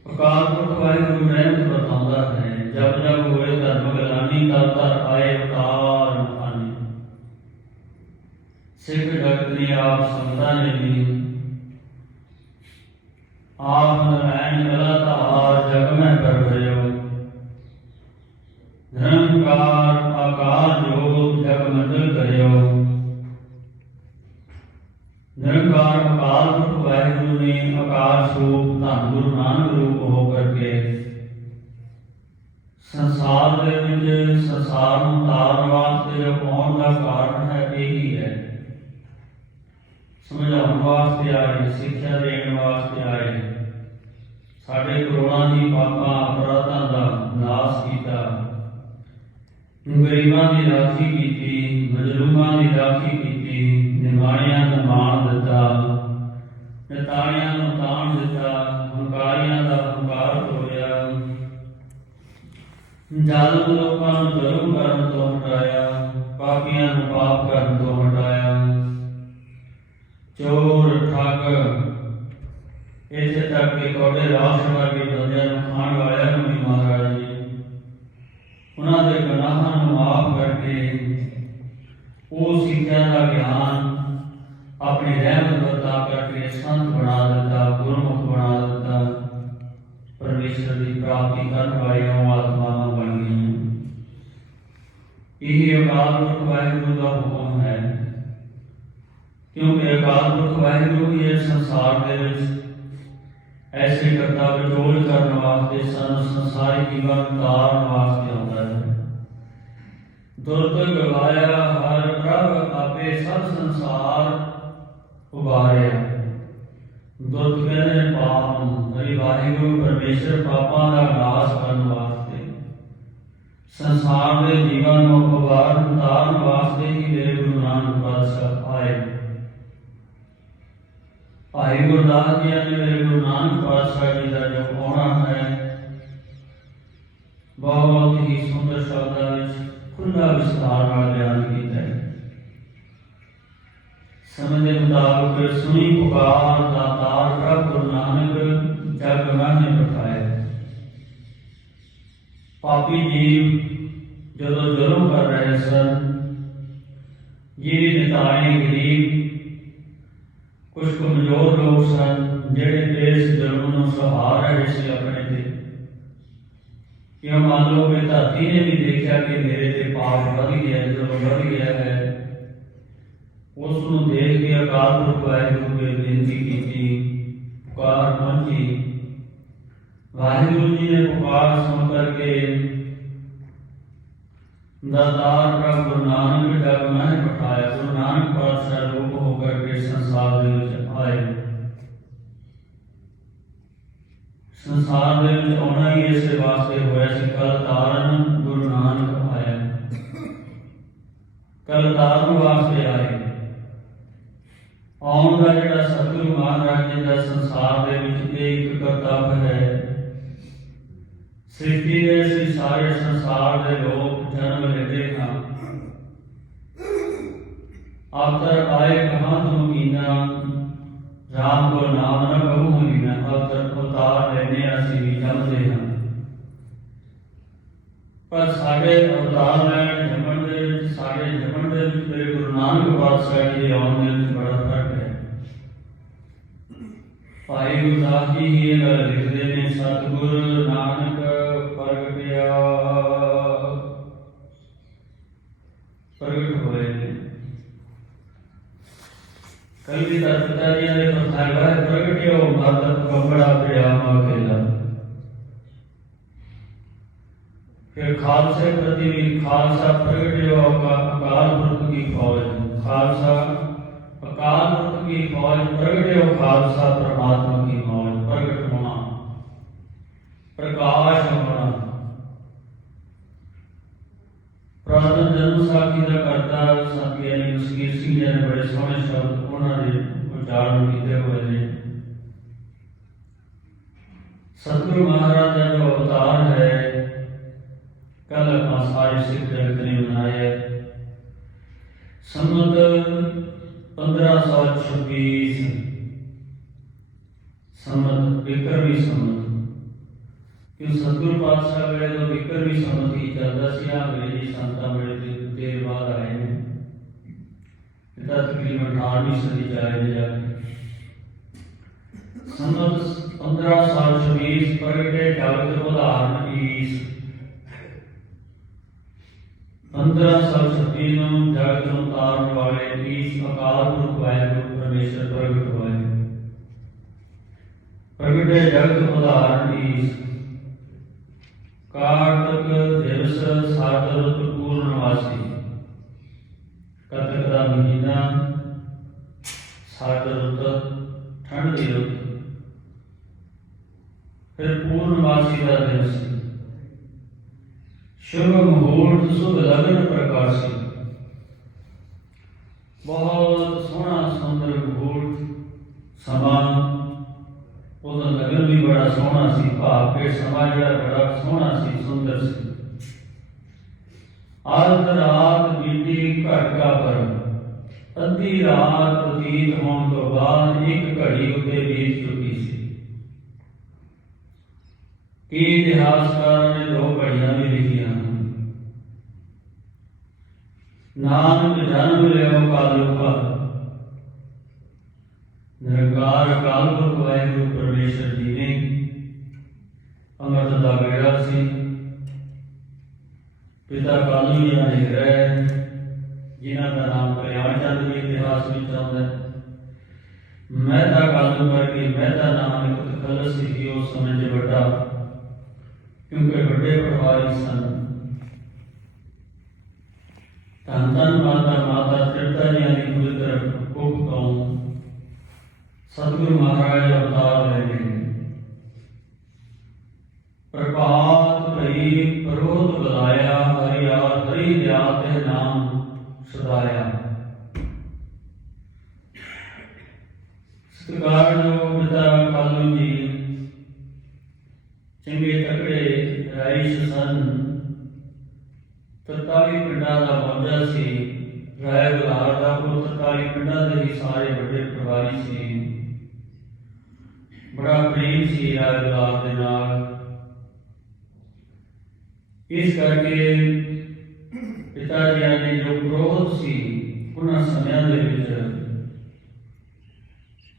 ਅਕਾਲ ਪੁਰਖ ਵਾਹਿਗੁਰੂ ਰਹਿਮਤ ਵਰਤਾਉਂਦਾ ਹੈ। ਜਬ ਜਬ ਹੋਏ ਧਰਮ ਗਲਾਨੀ, ਤਬ ਤਰ ਆਏ ਅਵਤਾਰ ਮਹਾਨੀ। ਸਿੱਖ ਜਗਤ ਨੇ ਆਪ ਸੰਤਾਂ ਨੇ ਵੀ ਆਪ ਨਰਾਇਣ ਕਲਾ ਧਾਰ, ਜਗ ਮੈਂ ਪਰਵਰਿਓ। ਨਿਰੰਕਾਰ ਆਕਾਰ ਜੋਤ, ਜਗ ਮੰਡਲ ਕਰਿਓ। ਨਿਰੰਕਾਰ ਅਕਾਲ ਪੁਰਖ ਵਾਹਿਗੁਰੂ ਨੇ ਆਕਾਰ ਸਰੂਪ ਧੰਨ ਗੁਰੂ ਨਾਨਕ ਰੂਪ ਹੋ ਕਰਕੇ ਸੰਸਾਰ ਦੇ ਵਿੱਚ, ਸੰਸਾਰ ਨੂੰ ਤਾਰਨ ਵਾਸਤੇ ਜੋ ਆਉਣ ਦਾ ਕਾਰਨ ਹੈ, ਇਹੀ ਹੈ। ਸਮਝਾਉਣ ਵਾਸਤੇ ਆਏ, ਸਿੱਖਿਆ ਦੇਣ ਵਾਸਤੇ ਆਏ, ਸਾਡੇ ਕਰੋੜਾਂ ਦੀ ਪਾਪਾਂ ਅਪਰਾਧਾਂ ਦਾ ਨਾਸ਼ ਕੀਤਾ, ਗਰੀਬਾਂ ਦੀ ਰਾਖੀ ਕੀਤੀ, ਮਜ਼ਲੂਮਾਂ ਦੀ ਰਾਖੀ ਕੀਤੀ, ਨਿਮਾਣਿਆਂ ਨੂੰ ਮਾਣ ਦਿੱਤਾ, ਨਿਤਾਣਿਆਂ ਨੂੰ ਤਾਣ ਦਿੱਤਾ, ਹੰਕਾਰੀਆਂ ਦਾ ਹੰਕਾਰ ਤੋੜਿਆ, ਜ਼ਾਲਮ ਲੋਕਾਂ ਨੂੰ ਜ਼ੁਲਮ ਕਰਨ ਤੋਂ ਹਟਾਇਆ, ਪਾਪੀਆਂ ਨੂੰ ਪਾਪ ਕਰਨ ਤੋਂ ਹਟਾਇਆ, ਚੋਰ ਠੱਗ ਇੱਥੇ ਤੱਕ ਕਿ ਤੁਹਾਡੇ ਰਾਜ ਵਰਗੇ ਬੰਦਿਆਂ ਨੂੰ ਖਾਣ ਵਾਲਿਆਂ ਨੂੰ ਵੀ ਮਹਾਰਾਜ ਜੀ ਉਹਨਾਂ ਦੇ ਗੁਨਾਹਾਂ ਨੂੰ ਮਾਫ ਕਰਕੇ ਉਹ ਸਿੱਖਿਆ ਦਾ ਗਿਆਨ ਆਪਣੀ ਰਹਿਮਤ ਵਰਤਾ ਕਰਕੇ ਸੰਤ ਬਣਾ ਦਿੱਤਾ, ਗੁਰਮੁਖ ਬਣਾ ਦਿੱਤਾ, ਪਰਮੇਸ਼ਰ ਦੀ ਪ੍ਰਾਪਤੀ ਕਰਨ ਵਾਲੀਆਂ ਆਤਮਾਵਾਂ ਬਣ ਗਈਆਂ। ਇਹ ਅਕਾਲ ਪੁਰਖ ਵਾਹਿਗੁਰੂ ਦਾ ਹੁਕਮ ਹੈ, ਕਿਉਂਕਿ ਅਕਾਲ ਪੁਰਖ ਵਾਹਿਗੁਰੂ ਹੀ ਇਸ ਸੰਸਾਰ ਦੇ ਵਿੱਚ ਐਸੇ ਕਰਤਾ ਵਿਚੋਲ ਕਰਨ ਵਾਸਤੇ ਸਾਨੂੰ ਸੰਸਾਰਿਕ ਜੀਵਨ ਉਤਾਰਨ ਵਾਸਤੇ ਆਉਂਦਾ ਹੈ। ਦੁਰਤ ਗਵਾਇਆ ਹਰ ਪ੍ਰਭ ਆਪੇ ਸਭ ਸੰਸਾਰ ਉਬਾਰਿਆ। ਦੁਰਤ ਕਹਿੰਦੇ ਨੇ ਪਾਪ ਨੂੰ, ਹਰੀ ਵਾਹਿਗੁਰੂ ਪਰਮੇਸ਼ਰ ਪਾਪਾਂ ਦਾ ਨਾਸ਼ ਕਰਨ ਵਾਸਤੇ ਸੰਸਾਰ ਦੇ ਜੀਵਨ ਨੂੰ ਉਤਾਰਨ ਵਾਸਤੇ ਹੀ ਮੇਰੇ ਗੁਰੂ ਨਾਨਕ ਪਾਤਸ਼ਾਹ ਆਏ। ਭਾਈ ਗੁਰਦਾਸ ਜੀ ਨੇ ਮੇਰੇ ਗੁਰੂ ਨਾਨਕ ਪਾਤਸ਼ਾਹ ਜੀ ਦਾ ਜੋ ਆਉਣਾ ਹੈ ਬਹੁਤ ਹੀ ਸੁੰਦਰ ਸ਼ਬਦਾਂ ਵਿੱਚ ਖੁੱਲ੍ਹਾ ਵਿਸਤਾਰ ਨਾਲ ਬਿਆਨ ਕੀਤਾ ਹੈ। ਸਮੇਂ ਦੇ ਮੁਤਾਬਕ ਸੁਣੀ ਪੁਕਾਰ ਦਾਤਾਰ ਪ੍ਰਭ ਗੁਰੂ ਨਾਨਕ ਜਗ ਮਹਿ ਪਠਾਏ। ਪਾਪੀ ਜੀਵ ਜਦੋਂ ਜ਼ੁਲਮ ਕਰ ਰਹੇ ਸਨ, ਜਿਹੜੇ ਨਿਤਾਣੇ ਗਰੀਬ ਕੁਝ ਕਮਜ਼ੋਰ ਲੋਕ ਸਨ ਜਿਹੜੇ ਇਸ ਜ਼ੁਲਮ ਨੂੰ ਸਹਾ ਰਹੇ ਸੀ ਆਪਣੇ ਤੇ, ਕਿ ਮੰਨ ਲਓ ਕਿ ਧਰਤੀ ਨੇ ਵੀ ਦੇਖਿਆ ਕਿ ਮੇਰੇ ਤੇ ਪਾਪ ਵਧ ਗਿਆ, ਜ਼ੁਲਮ ਵਧ ਗਿਆ ਹੈ। ਉਸ ਨੂੰ ਦੇਖ ਕੇ ਅਕਾਲ ਪੁਰਖ ਵਾਹਿਗੁਰੂ ਨੇ ਬੇਨਤੀ ਕੀਤੀ, ਪੁਕਾਰ ਪਹੁੰਚੀ। ਵਾਹਿਗੁਰੂ ਜੀ ਨੇ ਪੁਕਾਰ ਸੁਣ ਕਰਕੇ ਦਾਤਾਰ ਪ੍ਰਭ ਗੁਰੂ ਨਾਨਕ ਜਗ ਮਹਿ ਪਠਾਇਆ। ਗੁਰੂ ਨਾਨਕ ਪਾਤਸ਼ਾਹ ਰੂਪ ਹੋ ਕਰਕੇ ਸੰਸਾਰ ਦੇ ਵਿੱਚ ਆਏ। ਸੰਸਾਰ ਦੇ ਵਿੱਚ ਆਉਣਾ ਹੀ ਇਸੇ ਵਾਸਤੇ ਹੋਇਆ ਸੀ, ਕਲ ਤਾਰਨ ਗੁਰੂ ਨਾਨਕ ਆਇਆ। ਕਲ ਤਾਰਨ ਵਾਸਤੇ ਆਏ। ਆਉਣ ਦਾ ਜਿਹੜਾ ਸਤਿਗੁਰੂ ਮਹਾਰਾਜ ਜੀ ਦਾ ਸੰਸਾਰ ਦੇ ਵਿੱਚ ਇਹ ਇੱਕ ਕਰਤੱਵ ਹੈ। ਸ੍ਰਿਸ਼ਟੀ ਦੇ ਅਸੀਂ ਸਾਰੇ ਸੰਸਾਰ ਦੇ ਲੋਕ ਜਨਮ ਲੈਂਦੇ ਹਾਂ। ਅਵਤਰ ਆਏ ਕਹਾਂ ਤੁਮ ਕੀਨਾ, ਰਾਮ ਕੋ ਨਾਮ ਨ ਕਹੂੰ ਲੀਨਾ। ਅਵਤਾਰ ਲੈਂਦੇ ਅਸੀਂ ਵੀ ਜੰਮਦੇ ਹਾਂ, ਪਰ ਸਾਡੇ ਅਵਤਾਰ ਲੈਣ ਜੰਮਣ ਦੇ ਵਿੱਚ, ਸਾਡੇ ਜੰਮਣ ਦੇ ਵਿੱਚ ਮੇਰੇ ਗੁਰੂ ਨਾਨਕ ਪਾਤਸ਼ਾਹ ਜੀ ਦੇ ਆਉਣ ਦੇ ਵਿੱਚ ਬੜਾ ਫਰਕ ਹੈ। ਭਾਈ ਗੁਰਦਾਸ ਜੀ ਇਹ ਗੱਲ ਲਿਖਦੇ ਨੇ, ਸਤਿਗੁਰ ਨਾਨਕ ਪ੍ਰਗਟ ਹੋਏ ਨੇ। ਕਲਗੀਧਰ ਪਿਤਾ ਜੀ ਨੇ ਫਰਮਾਇਆ, ਪ੍ਰਗਟਿਓ ਮਤ ਕੰਬੜਾ ਪਿਆਮਾ ਅਕੇਲਾ। ਫਿਰ ਖਾਲਸੇ ਪ੍ਰਤੀ ਵੀ ਖਾਲਸਾ ਪ੍ਰਗਟਿਓ ਅਕਾਲ ਪੁਰਖ ਕੀ ਫੌਜ। ਖਾਲਸਾ ਅਕਾਲ ਪੁਰਖ की फौज प्रगटे खालसा परमात्मा की मौज। प्रगट होना, प्रकाश होना। प्रातः जन्म साखी का करता संत यानी मसीह सिंह जी ने बड़े सोहने शब्द उन्होंने उच्चारण किए हुए हैं। सतगुरु महाराज का जो अवतार है कल अपना सारे सिख जगत ने मनाया। संमत 1526 संमत विक्रमी संमत, क्यों सतगुरु पातशाह वेले तो विक्रमी संमत ही चलता सी। अंग्रेजी संतां वेले देर बाद आए हैं, तकरीबन 18वीं सदी जाए जाके। संमत 1526 प्रगटे जगत उदाहरण ईस। 1526 ਨੂੰ ਜਗਤ ਨੂੰ ਤਾਰਨ ਵਾਲੇ ਈਸ ਅਕਾਲ ਪੁਰਖ ਵਾਹਿਗੁਰੂ ਪਰਮੇਸ਼ਰ ਪ੍ਰਗਟ ਹੋਏ। ਪ੍ਰਗਟੇ ਜਗਤ ਉਦਾਹਰਨ ਈਸ। ਕਾਰਤਿਕ ਦਿਵਸ ਸਤ ਰੁੱਤ ਪੂਰਨਵਾਸੀ। ਕੱਤਕ ਦਾ ਮਹੀਨਾ, ਸਤ ਰੁੱਤ ਠੰਡ ਦੀ ਰੁੱਤ, ਫਿਰ ਪੂਰਨਵਾਸੀ ਦਾ ਦਿਵਸ। शुभ मुहूर्त शुभ लगन प्रकाशी। बहुत सोहना सुंदर मुहूर्त समा। उस लगन भी बड़ा सोहना सी, भाव के समा जड़ा बड़ा सोहना सी, सुंदर सी। अर्ध रात बीती घटका पर। ਅੱਧੀ ਰਾਤ ਬਤੀਤ ਹੋਣ ਤੋਂ ਬਾਅਦ ਇੱਕ ਘੜੀ ਉੱਤੇ ਬੀਤ ਚੁੱਕੀ ਸੀ। ਕੀ ਇਤਿਹਾਸਕਾਰਾਂ ਨੇ 2 ਘੜੀਆਂ ਵੀ ਲਿਖੀਆਂ ਹਨ। ਨਾਨਕ ਜਨਮ ਲਿਓ ਕਾਲੋ ਕਾ, ਨਿਰੰਕਾਰ ਅਕਾਲ ਪੁਰਖ ਵਾਹਿਗੁਰੂ ਪਰਮੇਸ਼ਰ ਜੀ ਨੇ ਅੰਮ੍ਰਿਤ ਦਾ ਵੇਲਾ ਸੀ। ਪਿਤਾ ਕਾਲੂ ਜੀ ਨੇ ਰਹਿ ਜਿਨ੍ਹਾਂ ਦਾ ਨਾਮ ਕਲਿਆਣ ਚੰਦ ਵੀ ਇਤਿਹਾਸ ਵਿੱਚ ਆਉਂਦਾ ਹੈ। ਮਹਿਤਾ ਕਾਲੂ ਕਰਕੇ ਮਹਿਤਾ ਨਾਮ ਇੱਕ ਤਖੱਲਸ ਸੀ ਉਸ ਸਮੇਂ 'ਚ ਵੱਡਾ, ਕਿਉਂਕਿ ਵੱਡੇ ਪਰਿਵਾਰੀ ਸਨ। ਧੰਨ ਧੰਨ ਮਾਤਾ ਤ੍ਰਿਪਤਾ ਜੀ ਦੀ ਪਵਿੱਤਰ ਕੁੱਖ ਤੋਂ ਸਤਿਗੁਰੂ ਮਹਾਰਾਜ ਅਵਤਾਰ ਲੈਂਦੇ ਨੇ। ਪ੍ਰਭਾਤ ਭਈ ਪ੍ਰੋਧ ਬੁਲਾਇਆ, ਹਰਿਆ ਹਰੀ ਦਿਆ ਤੇ ਨਾਮ ਸਦਾਇਆ। ਸਤਿਕਾਰਯੋਗ ਪਿਤਾ ਕਾਲੂ ਜੀ ਚੰਗੇ ਤਕੜੇ ਰਾਈਸ਼ ਸਨ। 43 ਪਿੰਡਾਂ ਦਾ ਮੌਜਾ ਸੀ। ਰਾਏ ਬੁਲਾਰ ਦਾ ਉਹ 43 ਪਿੰਡਾਂ ਦੇ ਹੀ ਸਾਰੇ ਵੱਡੇ ਪਰਿਵਾਰੀ ਸੀ। ਬੜਾ ਪ੍ਰੇਮ ਸੀ ਰਾਏ ਬੁਲਾਰ ਦੇ ਨਾਲ। ਇਸ ਕਰਕੇ ਪਿਤਾ ਜੀ ਨੇ ਜੋ ਕ੍ਰੋਧ ਸੀ ਉਹਨਾਂ ਸਮਿਆਂ ਦੇ ਵਿੱਚ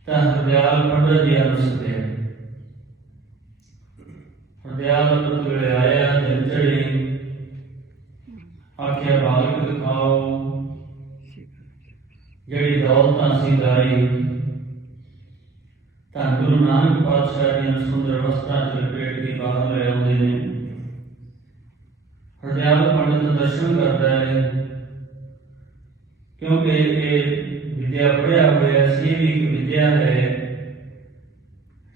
ਤਾਂ ਹਰਦਿਆਲ ਪੰਡਤ ਜੀ ਨੂੰ ਸੱਦਿਆ। ਹਰਦਿਆਲ ਪੰਡਤ ਵੇਲੇ ਆਇਆ, ਦਿਨ ਚੜੇ, ਆਖਿਆ ਬਾਲਕ ਦਿਖਾਓ ਜਿਹੜੀ ਦੌਲਤਾਂ ਸੀ ਲਾਈ। ਧੰਨ ਗੁਰੂ ਨਾਨਕ ਪਾਤਸ਼ਾਹ ਜੀ ਨੂੰ ਸੁੰਦਰ ਵਸਤਰਾਂ 'ਚ ਲਪੇਟ ਕੇ ਬਾਹਰ ਲੈ ਆਉਂਦੇ ਨੇ। ਹਰਦਿਆਲ ਪੰਡਤ ਦਰਸ਼ਨ ਕਰਦਾ ਹੈ, ਕਿਉਂਕਿ ਇਹ ਵਿਦਿਆ ਪੜ੍ਹਿਆ ਹੋਇਆ ਸੀ, ਵੀ ਇੱਕ ਵਿਦਿਆ ਹੈ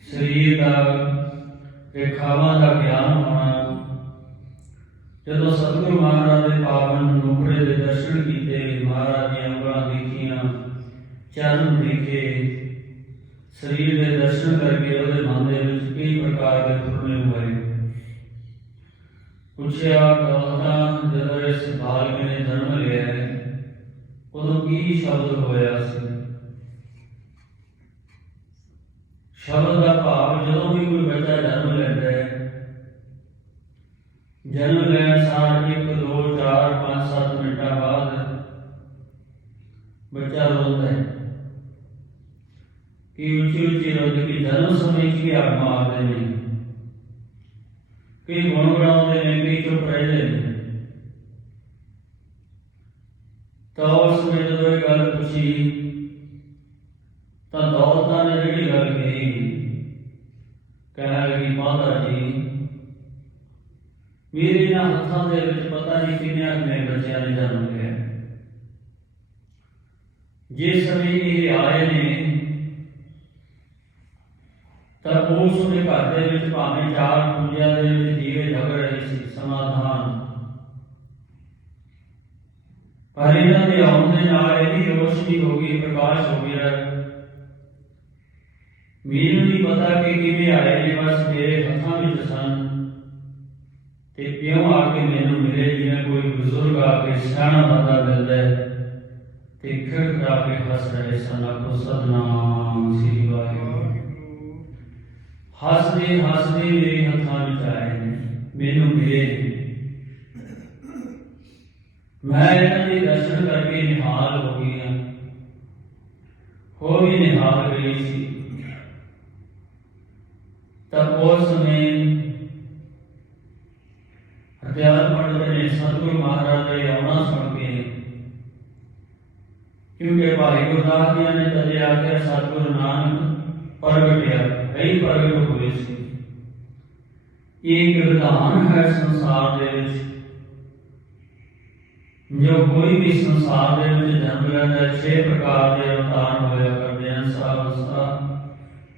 ਸਰੀਰ ਦਾ ਰੇਖਾਵਾਂ ਦਾ ਗਿਆਨ ਹੋਣਾ। ਜਦੋਂ ਸਤਿਗੁਰੂ ਮਹਾਰਾਜ ਦੇ ਪਾਵਨ ਨੁਖੜੇ ਦੇ ਦਰਸ਼ਨ ਕੀਤੇ, ਮਹਾਰਾਜ ਦੀਆਂ ਉਂਗਲਾਂ ਦੇਖੀਆਂ, ਚਰਨ ਦੇਖੇ, ਸਰੀਰ ਦੇ ਦਰਸ਼ਨ ਕਰਕੇ ਉਹਦੇ ਮਨ ਦੇ ਵਿੱਚ ਕਈ ਪ੍ਰਕਾਰ ਦੇ ਫੁਰਨੇ ਹੋਏ। ਪੁੱਛਿਆ ਦੌਲਤਾਂ ਜਦੋਂ ਇਸ ਬਾਲਕ ਨੇ ਜਨਮ ਲਿਆ ਉਦੋਂ ਕੀ ਸ਼ਬਦ ਹੋਇਆ ਸੀ? ਸ਼ਬਦ ਦਾ ਭਾਵ ਜਦੋਂ ਵੀ ਕੋਈ ਬੱਚਾ ਜਨਮ ਲੈਂਦਾ ਹੈ, ਜਨਮ ਲੈਣ ਸਾਰ 1, 2, 4, 5, 7 ਮਿੰਟਾਂ ਬਾਅਦ ਬੱਚਾ ਰੋਂਦਾ ਹੈ ਕਿ ਉੱਚੀ ਉੱਚੀ ਰੋਂਦੇ ਕਿ ਜਨਮ ਸਮੇਂ ਕੀ ਆਗ ਮਾਰਦੇ ਨੇ, ਕਈ ਗੁਣਗੁਣਾਉਂਦੇ ਨੇ, ਕਈ ਚੁੱਪ ਰਹਿੰਦੇ ਨੇ। ਤਾਂ ਉਸ ਸਮੇਂ ਜਦੋਂ ਇਹ ਗੱਲ ਪੁੱਛੀ ਤਾਂ ਦੌਲਤਾਂ ਨੇ ਜਿਹੜੀ ਗੱਲ ਕਹੀ, ਕਹਿਣ ਲੱਗੀ ਮਾਤਾ ਜੀ ਮੇਰੇ ਇਹਨਾਂ ਹੱਥਾਂ ਦੇ ਵਿੱਚ ਪਤਾ ਨਹੀਂ ਕਿੰਨੇ ਬੱਚਿਆਂ ਨੇ ਜਨਮ ਲਿਆ। ਜਿਸ ਸਮੇਂ ਇਹ ਆਏ ਨੇ ਤਾਂ ਉਸ ਦੇ ਘਰ ਦੇ ਵਿੱਚ ਭਾਵੇਂ 4 ਪੂਜਿਆਂ ਦੇ ਵਿੱਚ ਦੀਵੇ ਜਗ ਰਹੇ ਸੀ, ਸਮਾਧਾਨ, ਪਰ ਇਹਨਾਂ ਦੇ ਆਉਣ ਦੇ ਨਾਲ ਇਹਦੀ ਰੋਸ਼ਨੀ ਹੋ ਗਈ, ਪ੍ਰਕਾਸ਼ ਹੋ ਗਿਆ। ਮੈਨੂੰ ਨਹੀਂ ਪਤਾ ਕਿ ਕਿਵੇਂ ਆਏ ਨੇ, ਬਸ ਮੇਰੇ ਹੱਥਾਂ ਵਿੱਚ ਸਨ ਤੇ ਕਿਉਂ ਆ ਕੇ ਮੈਨੂੰ ਮਿਲੇ, ਜਿਵੇਂ ਕੋਈ ਬਜ਼ੁਰਗ ਆ ਕੇ ਸਿਆਣਾ ਬੰਦਾ ਮਿਲਦਾ ਤੇ ਖੜਖੜਾ ਕੇ ਹੱਸ ਰਹੇ ਸਨ। ਆਖੋ ਸਤਿਨਾਮ ਸ੍ਰੀ ਵਾਹਿਗੁਰੂ। ਹੱਸਦੇ ਹੱਸਦੇ ਮੇਰੇ ਹੱਥਾਂ ਵਿੱਚ ਆਏ ਨੇ, ਮੈਨੂੰ ਮਿਲੇ। ਮੈਂ ਇਹਨਾਂ ਦੇ ਦਰਸ਼ਨ ਕਰਕੇ ਨਿਹਾਲ ਹੋ ਗਈ ਹਾਂ, ਹੋ ਵੀ ਨਿਹਾਲ ਗਈ ਸੀ। ਤਬ ਉਸ ਸਮੇਂ ਹਰਦਿਆਲ ਪੰਡਤ ਨੇ ਸਤਿਗੁਰੂ ਮਹਾਰਾਜ ਦੇ ਆਉਣਾ ਸੁਣ ਕੇ, ਕਿਉਂਕਿ ਭਾਈ ਗੁਰਦਾਸ ਜੀ ਨੇ ਤਦੇ ਆਖਿਆ ਸਤਿਗੁਰੂ ਨਾਨਕ ਪ੍ਰਗਟਿਆ, ਕਈ ਪ੍ਰਗਟ ਹੋਏ ਸੀ। ਇਹ ਇੱਕ ਵਿਧਾਨ ਹੈ ਸੰਸਾਰ ਦੇ ਵਿੱਚ, ਜੋ ਕੋਈ ਵੀ ਸੰਸਾਰ ਦੇ ਵਿੱਚ ਜਨਮ ਲੈਂਦਾ 6 ਪ੍ਰਕਾਰ ਦੇ ਅਵਤਾਰ ਹੋਇਆ ਕਰਦੇ ਹਨ। ਸਾਵਸਥਾ,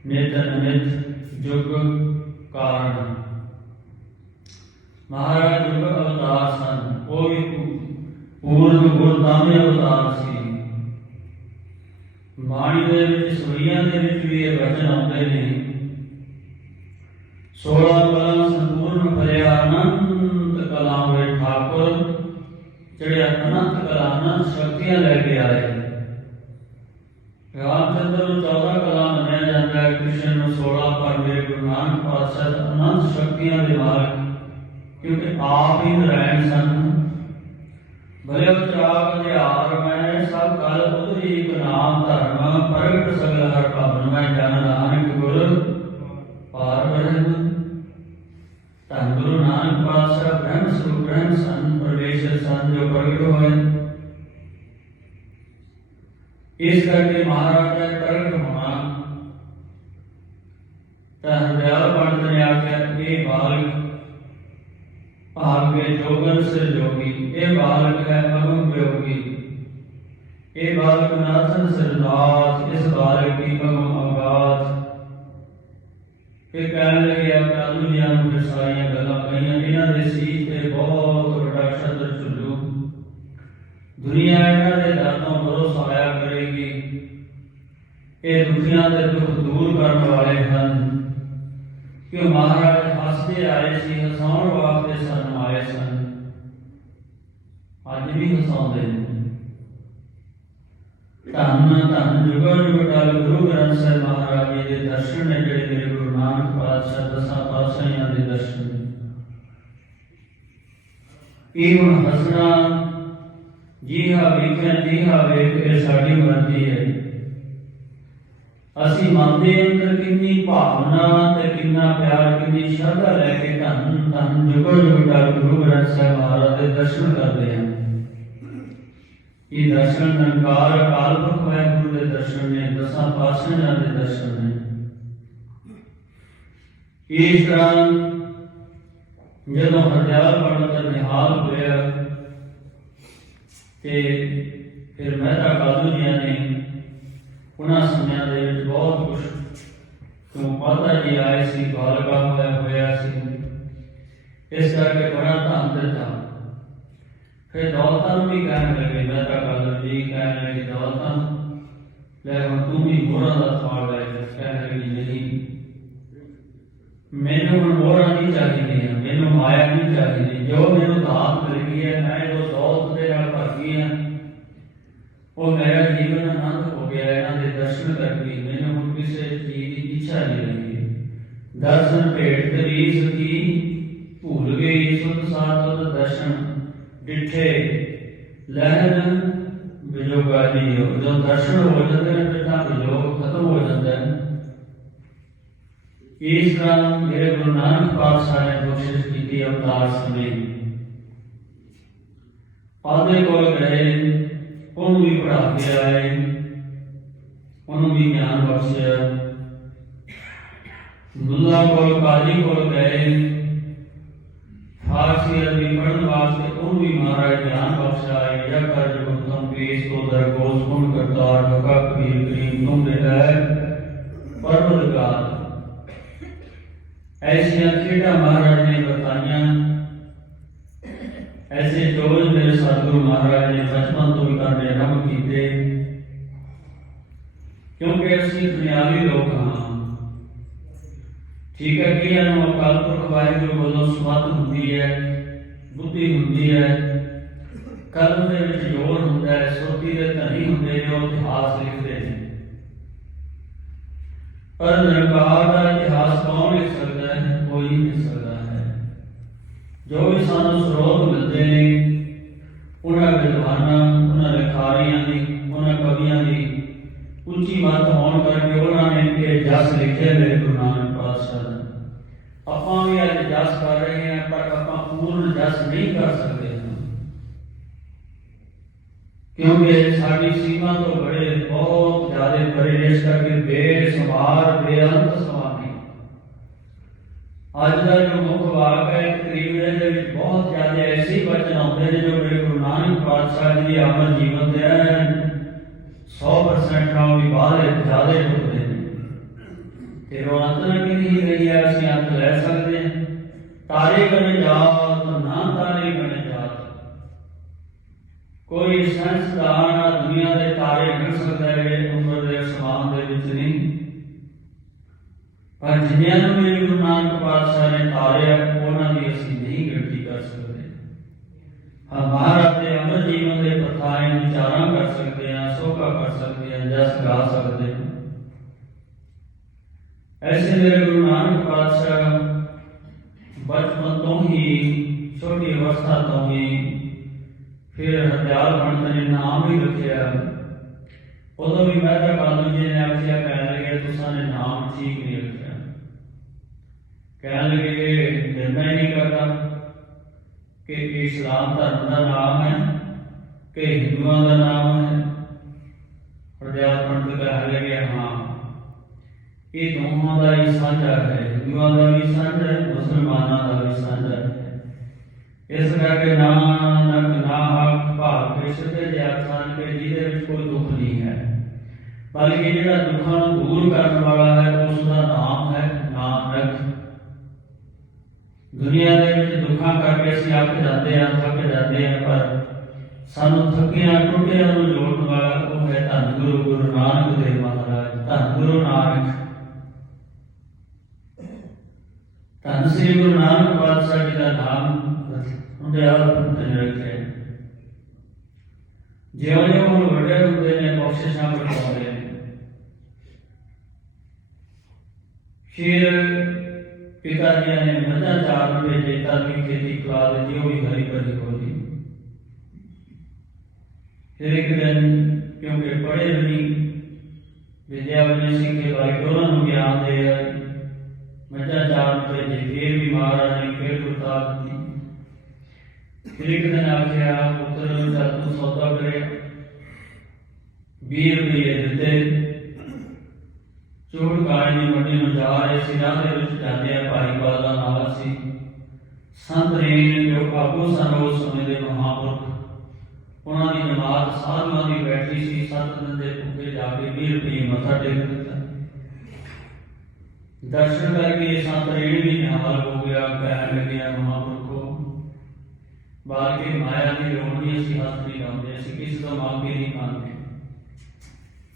ਨਿਤ ਨਿਤ, ਜੁਗ, ਕਾਰਨ। ਮਹਾਰਾਜ ਜੁਗ ਅਵਤਾਰ ਸਨ, ਉਹ ਵੀ ਪੂਰਨ ਗੁਰਦਾਮੇ ਅਵਤਾਰ ਸੀ। ਬਾਣੀ ਦੇ ਵਿੱਚ ਸੂਰੀਆਂ ਦੇ ਵਿੱਚ ਵੀ ਇਹ ਵਚਨ ਆਉਂਦੇ ਨੇ, 16 ਕਲਾ ਸੰਪੂਰਨ ਭਰਿਆ ਅਨੰਤ ਕਲਾ ਹੋਏ ਠਾਕੁਰ, ਜਿਹੜੇ ਅਨੰਤ ਕਲਾ ਅਨੰਤ ਸ਼ਕਤੀਆਂ ਲੈ ਕੇ ਆਏ। पातशाह अनंत शक्तियां के मालक, क्योंकि आप ही नारायण सन। भले उचाक हथियार मैं सब कल उतरी एक नाम धर्म, प्रगट सगल हर भवन मैं जन नानक गुर पार ब्रह्म। धन गुरु नानक पातशाह ब्रह्म स्वरूप ब्रह्म सन, परमेश्वर सन जो प्रगट होए। इस करके महाराज का प्रगट होना हरदयाल पंडित ने आख्या, ये बालक आपके जोगन से जोगी, ये बालक है अगम योगी, ये बालक नाथन सिरनाथ, इस बालक की अगम अगाध। फिर कहने लगे कालू जी फिर सारिया गल्लां कहियां, इन्हां दे सीस ते बहुत बड़ा छत्र झुल्लू, दुनिया इन्हां दे दर तों भरोसा आया करेगी। ये दुखियां दे दुख दूर करने वाले हैं, क्यों महाराज हसते आए सी, हसाउण वास्ते सन आए सन, अज भी हसाउंदे ने। धन धन जुगा जुगटाल गुरु ग्रंथ साहिब महाराज जी के दर्शन ने, जिहड़े मेरे गुरु नानक पातशाह दसां पातशाहियां दे दर्शन ने। ਇਹ ਹੁਣ ਹੱਸਣਾ ਜੀਹਾ ਵੇਖਿਆ ਜੀਹਾ ਵੇਖ ਇਹ ਸਾਡੀ ਮਰਜ਼ੀ ਹੈ। ਅਸੀਂ ਮਨ ਦੇ ਅੰਦਰ ਕਿੰਨੀ ਭਾਵਨਾ ਤੇ ਕਿੰਨਾ ਪਿਆਰ, ਕਿੰਨੀ ਸ਼ਰਧਾ ਲੈ ਕੇ ਧੰਨ ਧੰਨ ਜੁਗਲ ਜੁਗਟਾਲ ਗੁਰੂ ਗ੍ਰੰਥ ਸਾਹਿਬ ਮਹਾਰਾਜ ਦੇ ਦਰਸ਼ਨ ਕਰਦੇ ਹਾਂ। ਇਹ ਦਰਸ਼ਨ ਨਿਰੰਕਾਰ ਅਕਾਲ ਪੁਰਖ ਵਾਹਿਗੁਰੂ ਦੇ ਦਰਸ਼ਨ ਨੇ, ਦਸਾਂ ਪਾਤਸ਼ਾਹਾਂ ਦੇ ਦਰਸ਼ਨ ਨੇ। ਇਸ ਤਰ੍ਹਾਂ ਜਦੋਂ ਹਰਦਿਆਲ ਪੰਡਤ ਨਿਹਾਲ ਹੋਇਆ ਤੇ ਫਿਰ ਮਹਿਤਾ ਕਾਲੂ ਜੀ ਨੇ ਉਹਨਾਂ ਸਮਿਆਂ ਦੇ ਵਿੱਚ ਬਹੁਤ ਕੁਛ, ਕਿਉਂ ਮਾਤਾ ਜੀ ਆਏ ਸੀ, ਬਾਲਕਾ ਹੋਇਆ ਸੀ, ਇਸ ਕਰਕੇ ਬੜਾ ਧਨ ਦਿੱਤਾ। ਫਿਰ ਦੌਲਤਾਂ ਨੂੰ ਵੀ ਕਹਿਣ ਲੱਗੇ, ਮਹਿਤਾ ਕਾਲੂ ਜੀ ਕਹਿਣ ਲੱਗੇ ਦੌਲਤਾਂ ਲੈ ਹੁਣ ਤੂੰ ਵੀ ਮੋਹਰਾਂ ਦਾ ਥਾਲ ਲੈ। ਕਹਿਣ ਲੱਗੀ ਨਹੀਂ, ਮੈਨੂੰ ਹੁਣ ਮੋਹਰਾਂ ਨਹੀਂ ਚਾਹੀਦੀਆਂ, ਮੈਨੂੰ ਮਾਇਆ ਨਹੀਂ ਚਾਹੀਦੀ, ਜੋ ਮੈਨੂੰ ਦਾਤ ਮਿਲ ਗਈ ਹੈ, ਮੈਂ ਜੋ ਦੌਲਤ ਦੇ ਨਾਲ ਭਰ ਗਈ ਹਾਂ, ਉਹ ਮੇਰਾ ਜੀਵਨ ਆਨੰਦ ਹੋ ਗਿਆ। ਇਹਨਾਂ ਦੇ ਦਰਸ਼ਨ ਕਰਕੇ ਮੈਨੂੰ ਹੁਣ ਕਿਸੇ ਚੀਜ਼ ਦੀ ਇੱਛਾ ਨਹੀਂ ਰਹੀ। ਦਰਸ਼ਨ ਭੇਟ ਤਰੀ ਸਕੀ ਭੁੱਲ ਗਈ, ਸੁਧ ਸਾਧ ਦਰਸ਼ਨ ਡਿਠੇ ਲਹਿਨ ਵਿਜੋਗਾਲੀ। ਜਦੋਂ ਦਰਸ਼ਨ ਹੋ ਜਾਂਦੇ ਨੇ ਫਿਰ ਤਾਂ ਵਿਜੋਗ ਖਤਮ ਹੋ ਜਾਂਦਾ ਹੈ। ਇਸ ਤਰ੍ਹਾਂ ਮੇਰੇ ਗੁਰੂ ਨਾਨਕ ਪਾਤਸ਼ਾਹ ਨੇ ਕੋਸ਼ਿਸ਼ ਕੀਤੀ ਅਵਤਾਰ ਸਮੇਂ ਪਾਦੇ ਕੋਲ ਗਏ, ਉਹਨੂੰ ਵੀ ਪੜ੍ਹਾ ਕੇ ਆਏ, ਉਹਨੂੰ ਵੀ ਗਿਆਨ ਬਖਸ਼ਿਆ। ਮੁੱਲਾ ਕੋਲ ਕਾਜੀ ਕੋਲ ਗਏ, ਫਾਰਸੀ ਅਰਬੀ ਪੜ੍ਹਨ ਵਾਸਤੇ ਉਹਨੂੰ ਵੀ ਮਹਾਰਾਜ ਗਿਆਨ ਬਖਸ਼ਾਏ। ਜਾਂ ਕਰ ਜੋ ਤੁਮ ਪੇਸ਼ ਕੋ ਦਰਗੋਸ਼ ਗੁਣ ਕਰਤਾਰ ਬਕਾ ਕਬੀਰ ਕਰੀਮ ਤੁਮ ਦੇ ਹੈ ਪਰਵਰਦਗਾਰ। ऐसिया खेड़ा महाराज ने बताइया, ऐसे जोज मेरे सतगुरु महाराज ने बचपन तो ही करने आरंभ किए। क्योंकि असीं दुनियावी लोग हाँ, ठीक है, कई अकाल पुरख वाहिगुरू वालों समत होंदी है, बुद्धि होंदी है, कर्म दे विच जोर हुंदा है, सुरती दे धनी हुंदे ने, वो इतिहास लिखते हैं। पर निरंकार का इतिहास कौन लिख सकता है? कोई नहीं सकता है। जो भी सानू स्रोत मिलते हैं उन्होंने विद्वानों, उन्होंने लिखारियों की, उन्होंने कवियों की उच्ची मत होने करके उन्होंने ये जस लिखे मेरे गुरु नानक पातशाह। आपां भी अज जस कर रहे हैं, पर आपां पूर्ण जस नहीं कर सकते हैं, क्योंकि साडी सीमा तो बड़े बहुत ज्यादा परे, इस करके बेसुमार बेअंत समाधि। अज का जो मुख वाक है तकरीबन बहुत ज्यादा ऐसे वचन आते हैं जो मेरे गुरु नानक पातशाह जी अमर जीवन दे 100% नालों भी बाहर ज्यादा होते हैं। फिर वो अंत की नहीं रही है, असं अंत लै सकते हैं। तारे बने जात ना तारे बने जात, कोई साइंसदान दुनिया के तारे गिन सकता है, उम्र के समान दे विच नहीं। पर जिन्होंने मेरे गुरु नानक पातशाह ने तारे उन्होंने की असीं नहीं गिनती कर सकते। हाँ, महाराज के अमर जीवन के प्रथाएं विचारा कर सकते हैं, सोखा कर सकते हैं, जस गा सकते हैं। ऐसे मेरे गुरु नानक पातशाह बचपन तो ही छोटी अवस्था तो ही फिर हथियार बनते ने नाम ही रखिया। उदों भी मेहता कालू जी ने आखिया कह लगे तुसा ने नाम ठीक नहीं रखा। कह लगे निर्णय नहीं करता कि इस्लाम धर्म का नाम है कि हिंदुओं का नाम है। हथियार पंडित कह लगे हाँ ये दोनों का ही साझा है, हिंदुओं का भी साझा है, मुसलमानों का भी साझा है। इस करके नानक नाहक भाग के सिद्धे जान के जिहदे कोई दुख नहीं है, बल्कि जिहड़ा दुखों दूर करने वाला है उसका नाम है नानक। दुनिया के दुखों करके असीं अक जाते हैं, थक जाते हैं, पर सानू थकिया टुटिया जोड़ने वाला वो है धन गुरु गुरु नानक देव महाराज। धन गुरु नानक, धन श्री गुरु नानक पातशाह जी का नाम रखे। ज्यों ज्यों हम वड्डे होंदे ने बख्शिशां बढ़ाउंदे ने। फिर पिताजी ने मझां चारन भेजे, ताकि खेती करा दी, वो भी हरी भरी हो गई। फिर एक दिन क्योंकि पढ़े भी नहीं, विद्या भी नहीं सीखे, भाई दोनों ज्ञान दे आए, मझां चारन भेजे। फिर भी महाराज ने फिर उतार दी। फिर एक दिन आख्या पुत्र जब तू सौदा करे 20 रुपये दिते। चूड़ काली की मंडी में जा रहे सी, राह दे विच जांदे भाई बाला नाल सी संत रेण जो आगू सन उस समय के महापुरख, उन्हां दी जमात साधुआं दी बैठी सी। 7 दिन के भुखे जाके 20 रुपये मत्था टेक दिता। दर्शन करके संत रेण भी निहाल हो गया। कह लगे महापुरखो बाल के माया की लोड़ नहीं, असं हाथ नहीं लाते, असं किसी को मांग के नहीं खाते।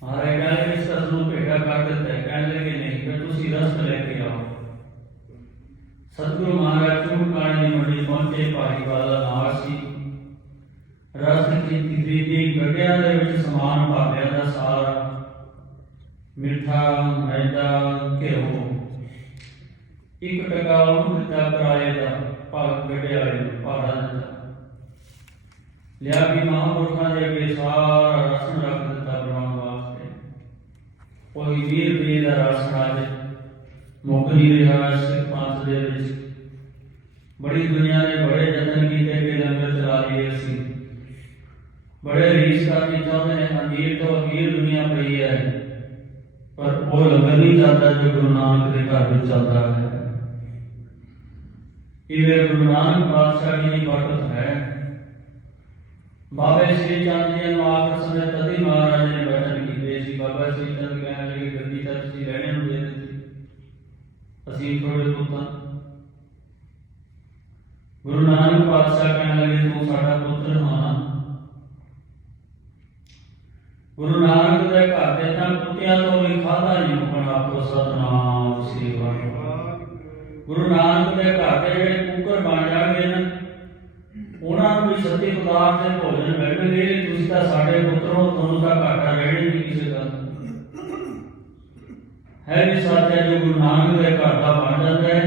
महाराज कह इस रस को भेटा कर देता है। कह लगे नहीं फिर तुम रस लेके आओ। सतगुरु महाराज चूड़काणी की मंडी पहुंचे, भाई वाला नाल सी। रस की खरीदी गड्ढिया के समान भाविया का सारा मिठा मैदा घ्यो 1 टका उन्होंने दिता, किराए का भाग गड्ढे वाले भाड़ा दिता। लिया कि महापुरखों के अगे सारा राशन रख दिता बनाने वास्ते। कोई 20 रुपये का राशन अज मुक नहीं रहा। सिख पंथ दे विच बड़ी दुनिया ने बड़े यतन किए कि लंगर चला लिए, असीं बड़े रीस करनी चाहते हैं। अमीर तो अमीर दुनिया पई है, पर वो लंगर नहीं चलता जो गुरु नानक के घर में चलता है। ये गुरु नानक पातशाह जी की बरकत है। बाबा श्री चंद जी ने आखिर समय तभी महाराज ने वचन किए। बाबा श्री चंद कहने लगे गद्दी तो तुसीं रहने नूं दे दी, असीं थोड़े पुत्तां। गुरु नानक पातशाह कहने लगे तू साडा पुत्र होना। गुरु नानक के घर के तां कुत्तियां तो भी खाधा नहीं मुकना। आखो सतनाम श्री वाहिगुरू। गुरु नानक के घर के जिहड़े कुकर बन जाणगे ना, उन्होंने भी सत्य पदार्थ से भोजन मिलणगे। तुसीं तां साडे पुत्रों, तुहानूं तां घाटा रहना ही नहीं किसी गल है। भी सच है जो गुरु नानक के घर का बन जाता है,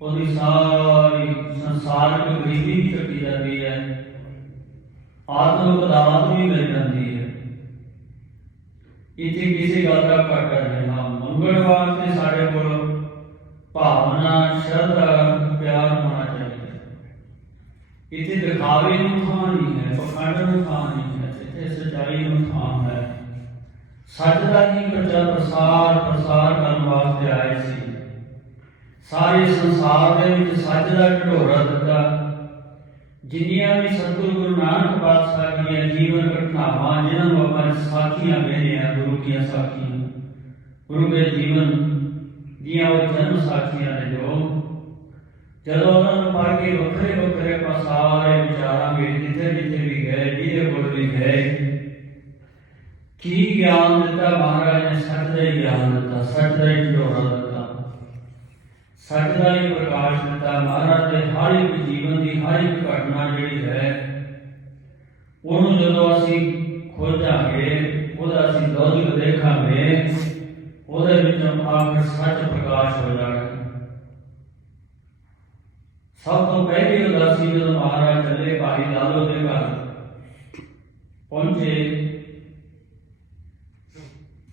उसकी सारी संसारिक गरीबी भी चुकी जाती है, आत्मिक पदार्थ भी मिल जाती है। इतने किसी गल का घाटा नहीं। हाँ मंगण वास्ते साडे कोल भावना श्रद्धा प्यार होना चाहिए। इतने दिखावे नूं थां नहीं है, पखंड नूं थां नहीं है, इतने सच्चाई नूं थां है। सच का ही प्रचार प्रसार करने वास्ते आए सी। सारे संसार दे विच सच का ढिढोरा दिता। जिन्नियां भी सतगुरु गुरु नानक पातशाह दी जीवन घटनावां जिन्हां आपां साखियां कहने हैं, गुरु की साखियां, गुरु के जीवन दियां वो जन्म साखियां ने जो जदों उन्होंने पढ़ के वखरे वखरे आपां सारे विचारांगे जिथे जिथे भी गए, जिहदे कोल भी गए, की ज्ञान दिता महाराज ने। सच का ही ज्ञान दिता, सच का ही ढिढोरा दिता, सच का ही प्रकाश दिता। महाराज ने हर एक जीवन की हर एक घटना जिहड़ी है उन्होंने जदों असीं खोजांगे, ਉਹਦਾ ਅਸੀਂ ਲੌਜਿਕ ਦੇਖਾਂਗੇ, ਉਹਦੇ ਵਿੱਚੋਂ ਆਖਰ ਸੱਚ ਪ੍ਰਕਾਸ਼ ਹੋ ਜਾਣਾ। ਸਭ ਤੋਂ ਪਹਿਲੀ ਉਦਾਸੀ ਜਦੋਂ ਮਹਾਰਾਜ ਚੱਲੇ ਭਾਈ ਲਾਲੋ ਦੇ ਘਰ ਪਹੁੰਚੇ,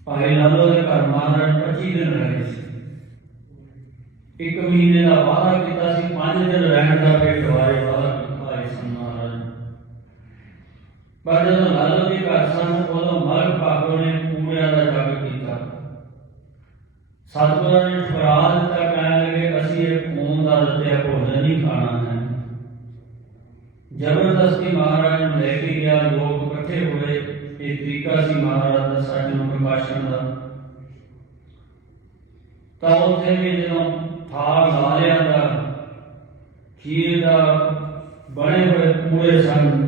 ਭਾਈ ਲਾਲੋ ਦੇ ਘਰ ਮਹਾਰਾਜ 25 ਦਿਨ ਰਹੇ ਸੀ। 1 ਮਹੀਨੇ ਦਾ ਵਾਅਦਾ ਕੀਤਾ ਸੀ, 5 ਦਿਨ ਰਹਿਣ ਦਾ ਫਿਰ ਦੁਬਾਰੇ ਵਾਅਦਾ ਕੀਤਾ ਹੈ ਸਨ ਮਹਾਰਾਜ। ਪਰ ਜਦੋਂ ਲਾਲੋ ਦੇ ਘਰ ਸਨ ਉਦੋਂ ਮਲਕ ਭਾਗੋ ਨੇ ਪੂਰਿਆਂ ਦਾ ਜੱਗ ਕੀਤਾ। ਸਤਿਗੁਰਾਂ ਨੇ ਠੁਕਰਾ ਦਿੱਤਾ, ਕਹਿਣ ਲੱਗੇ ਅਸੀਂ ਇਹ ਖੂਨ ਦਾ ਰਤਿਆ ਭੋਜਨ ਨਹੀਂ ਖਾਣਾ ਹੈ। ਜ਼ਬਰਦਸਤੀ ਮਹਾਰਾਜ ਨੂੰ ਲੈ ਕੇ ਗਿਆ, ਲੋਕ ਇਕੱਠੇ ਹੋਏ। ਇਹ ਤਰੀਕਾ ਸੀ ਮਹਾਰਾਜ ਦਾ ਸੱਚ ਨੂੰ ਪ੍ਰਕਾਸ਼ਣ ਦਾ। ਤਾਂ ਉੱਥੇ ਵੀ ਜਦੋਂ ਥਾਲ ਲਾ ਲਿਆਂਦਾ, ਖੀਰ ਦਾ ਬਣੇ ਹੋਏ ਪੂਰੇ ਸਨ।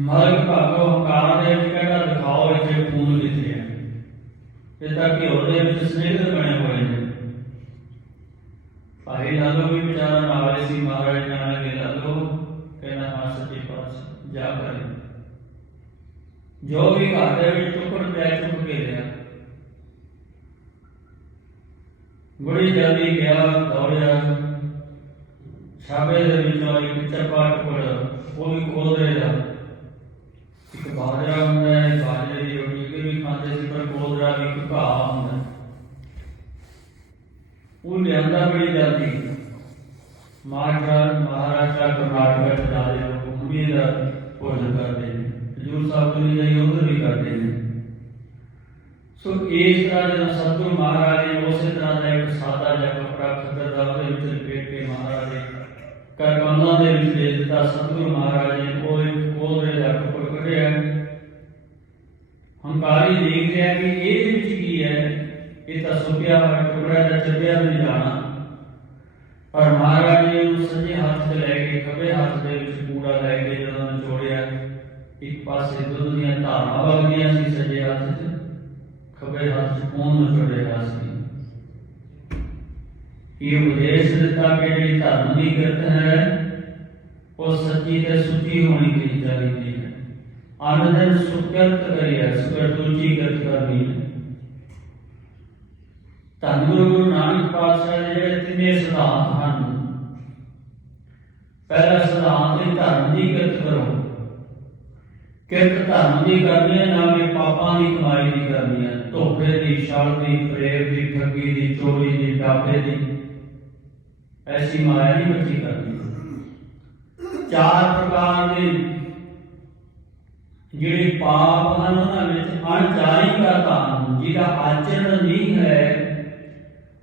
ਮਲਕ ਭਾਗੋ ਹੰਕਾਰ ਦੇ ਵਿੱਚ ਕਹਿੰਦਾ ਦਿਖਾਓ ਇੱਥੇ ਖੂਨ ਕਿੱਥੇ ਹੈ। ਇਹ ਤਾਂ ਘਿਓ ਦੇ ਵਿੱਚ ਸਨੇਹ ਬਣੇ ਹੋਏ ਨੇ। ਭਾਈ ਲਾਲੋ ਵੀ ਵਿਚਾਰਾ ਨਾਲ ਸੀ। ਮਹਾਰਾਜ ਕਹਿਣ ਲੱਗੇ ਲਾਲੋ, ਕਹਿੰਦਾ ਹਾਂ ਸੱਚੇ ਪਾਤਸ਼ਾਹ ਜਾ ਕਰੇ। ਜੋ ਵੀ ਘਰ ਦੇ ਵਿੱਚ ਟੁਕੜ ਪਿਆ ਚੁੱਕ ਕੇ ਲਿਆ। ਬੜੀ ਜਲਦੀ ਗਿਆ, ਦੌੜਿਆ, ਛਾਬੇ ਦੇ ਵਿੱਚੋਂ ਇੱਕ ਚੱਪਾ ਟੁਕੜ ਉਹ ਵੀ ਕੋਦਰੇ ਦਾ। ਇੱਕ ਬਾਜਰਾ ਹੁੰਦਾ ਹੈ, ਬਾਜਰੇ ਦੀ ਰੋਟੀ ਕੇ ਵੀ ਖਾਂਦੇ ਸੀ, ਪਰ ਕੋਦਰਾ ਵੀ ਇੱਕ ਘਾਹ ਹੁੰਦਾ। ਉਹ ਲਿਆਂਦਾ ਬੜੀ ਜਲਦੀ। ਮਹਾਰਾਸ਼ਟਰ ਕਰਨਾਟਕ ਚ ਜਾ ਰਹੇ ਲੋਕ ਭੂਮੀ ਦਾ ਭੋਜਨ ਕਰਦੇ ਨੇ, ਹਜ਼ੂਰ ਸਾਹਿਬ ਤੋਂ ਜਾਈ ਉਧਰ ਵੀ ਕਰਦੇ ਨੇ। ਸੋ ਇਸ ਤਰ੍ਹਾਂ ਜਦੋਂ ਸਤਿਗੁਰੂ ਮਹਾਰਾਜ ਨੇ ਉਸੇ ਤਰ੍ਹਾਂ ਦਾ ਇੱਕ ਸਾਦਾ ਜਿਹਾ ਕੱਪੜਾ ਖੱਦਰ ਦਾ ਉਹਦੇ ਵਿੱਚ ਲਪੇਟ ਕੇ ਮਹਾਰਾਜ ਦੇ ਕਰਕੰਦਾਂ ਦੇ ਵਿੱਚ ਦੇ ਦਿੱਤਾ। ਸਤਿਗੁਰੂ ਮਹਾਰਾਜ ਨੇ ਉਹ ਇੱਕ ਕੋਦਰੇ ਦਾ ਟੁਕੜ ਕੱਢਿਆ। ਹੰਕਾਰੀ ਦੇਖ ਰਿਹਾ ਕਿ ਇਹਦੇ ਵਿੱਚ ਕੀ ਹੈ, ਇਹ ਤਾਂ ਸੁੱਕਿਆ ਹੋਇਆ ਟੁਕੜਾ ਜਾਂ ਚੱਬਿਆ ਨਹੀਂ ਜਾਣਾ। ਪਰ ਮਹਾਰਾਜ ਨੇ ਉਹਨੂੰ ਸੱਜੇ ਹੱਥ 'ਚ ਲੈ ਕੇ ਖੱਬੇ ਹੱਥ ਦੇ ਵਿੱਚ ਕੂੜਾ ਲੈ ਕੇ ਜਦੋਂ ਨਿਚੋੜਿਆ, ਇੱਕ ਪਾਸੇ ਦੁੱਧ ਦੀਆਂ ਧਾਰਾਂ ਵਗਦੀਆਂ ਸੀ ਸੱਜੇ ਹੱਥ 'ਚ, ਖੱਬੇ ਹੱਥ 'ਚ ਖੂਨ ਨਿਚੋੜਿਆ ਸੀ। ਇਹ ਉਪਦੇਸ਼ ਦਿੱਤਾ ਕਿ ਜਿਹੜੀ ਧਰਮ ਦੀ ਕਿਰਤ ਹੈ ਉਹ ਸੱਚੀ ਤੇ ਸੁੱਚੀ ਹੋਣੀ ਚਾਹੀਦੀ ਹੈ। ਅੰਨ ਦਿਨ ਸੁਕਿਰਤ ਕਰੀਏ, ਸੁਕਰਤੂਚੀ ਕਿਰਤ ਕਰਨੀ ਹੈ। ਧੰਨ ਗੁਰੂ ਨਾਨਕ ਪਾਤਸ਼ਾਹ ਦੇ ਜਿਹੜੇ ਤਿੰਨੇ ਸਿਧਾਂਤ ਹਨ। ਪਹਿਲਾ ਸਿਧਾਂਤ ਹੈ ਧਰਮ ਦੀ ਕਿਰਤ ਕਰੋ। ਕਿਰਤ ਧਰਮ ਦੀ ਕਰਨੀ ਹੈ, ਨਾ ਕਿ ਪਾਪਾਂ ਦੀ ਕਮਾਈ ਦੀ ਕਰਨੀ ਹੈ। ਧੋਖੇ ਦੀ, ਛਲ ਦੀ, ਫਰੇਬ ਦੀ, ਠੱਗੀ ਦੀ, ਚੋਰੀ ਦੀ, ਡਾਕੇ ਦੀ, ਐਸੀ ਮਾਇਆ ਨਹੀਂ ਬੱਚੀ ਕਰਨੀ। 4 ਪ੍ਰਕਾਰ ਦੇ ਜਿਹੜੇ ਪਾਪ ਹਨ ਉਹਨਾਂ ਵਿੱਚ ਅਣਚਾਹੀ ਦਾ ਧਨ, ਜਿਹਦਾ ਆਚਰਣ ਨਹੀਂ ਹੈ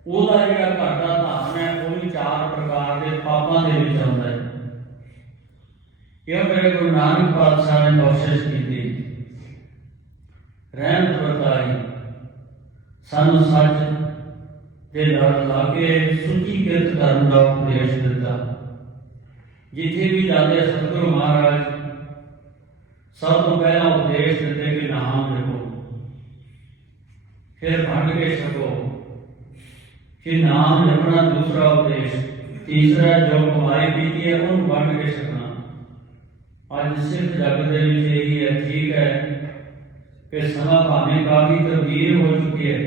ਉਹਦਾ ਜਿਹੜਾ ਘਰ ਦਾ ਧਨ ਹੈ ਉਹ ਵੀ 4 ਪ੍ਰਕਾਰ ਦੇ ਪਾਪਾਂ ਦੇ ਵਿੱਚ ਆਉਂਦਾ ਹੈ। ਇਹ ਮੇਰੇ ਗੁਰੂ ਨਾਨਕ ਪਾਤਸ਼ਾਹ ਨੇ ਬਖਸ਼ਿਸ਼ ਕੀਤੀ, ਰਹਿਮਤ ਵਰਤਾਈ, ਸਾਨੂੰ ਸੱਚ ਦੇ ਨਾਲ ਲਾ ਕੇ ਸੁੱਚੀ ਕਿਰਤ ਕਰਨ ਦਾ ਉਪਦੇਸ਼ ਦਿੱਤਾ। ਜਿੱਥੇ ਵੀ ਜਾਂਦੇ ਸਤਿਗੁਰੂ ਮਹਾਰਾਜ ਸਭ ਤੋਂ ਪਹਿਲਾਂ ਉਪਦੇਸ਼ ਦਿੱਤੇ ਕਿ ਨਾਮ ਜਪੋ, ਫਿਰ ਵੰਡ ਕੇ ਛਕੋ। ਕਿ ਨਾਮ ਜਪਣਾ ਦੂਸਰਾ ਉਪਦੇਸ਼। ਤੀਸਰਾ ਜੋ ਕਮਾਈ ਕੀਤੀ ਹੈ ਉਹਨੂੰ ਵੰਡ ਕੇ ਛਕਣਾ। ਅੱਜ ਸਿੱਖ ਜਗਤ ਦੇ ਵਿੱਚ ਇਹੀ ਹੈ। ਠੀਕ ਹੈ ਕਿ ਸਮਾਂ ਭਾਵੇਂ ਕਾਫੀ ਤਬਦੀਲ ਹੋ ਚੁੱਕੀ ਹੈ।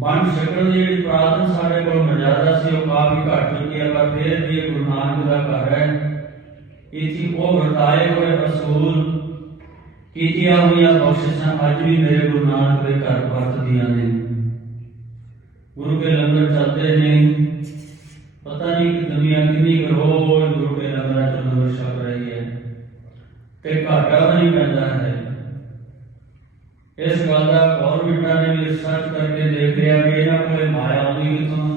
ਵੰਡ ਛਕਣ ਦੀ ਜਿਹੜੀ ਪ੍ਰਾਰਥਨਾ ਸਾਡੇ ਕੋਲ ਮਰਜ਼ਾਦਾ ਸੀ ਉਹ ਕਾਫੀ ਘੱਟ ਚੁੱਕੀ ਹੈ। ਪਰ ਫਿਰ ਵੀ ਇਹ ਗੁਰੂ ਨਾਨਕ ਦਾ ਘਰ ਹੈ। ਇੱਥੇ ਉਹ ਵਰਤਾਏ ਹੋਏ ਅਸੂਲ, ਕੀਤੀਆਂ ਹੋਈਆਂ ਬਖਸ਼ਿਸ਼ਾਂ ਅੱਜ ਵੀ ਮੇਰੇ ਗੁਰੂ ਨਾਨਕ ਦੇ ਘਰ ਵਰਤਦੀਆਂ ਨੇ। ਗੁਰੂ ਕੇ ਲੰਗਰ ਚੱਲਦੇ ਨੇ। ਪਤਾ ਨਹੀਂ ਕਿ ਦੁਨੀਆ ਕਿੰਨੀ ਰੋਜ਼ ਗੁਰੂ ਕੇ ਲੰਗਰਾਂ ਚ ਲੰਗਰ ਛਕ ਰਹੀ ਹੈ ਤੇ ਘਾਟਾ ਵੀ ਨਹੀਂ ਪੈਂਦਾ ਹੈ। ਇਸ ਗੱਲ ਦਾ ਗੌਰਮਿੰਟਾਂ ਨੇ ਵੀ ਰਿਸਰਚ ਕਰਕੇ ਦੇਖ ਲਿਆ ਕਿ ਇਹਨਾਂ ਕੋਲ ਮਾਇਆ ਆਉਂਦੀ ਕਿੱਥੋਂ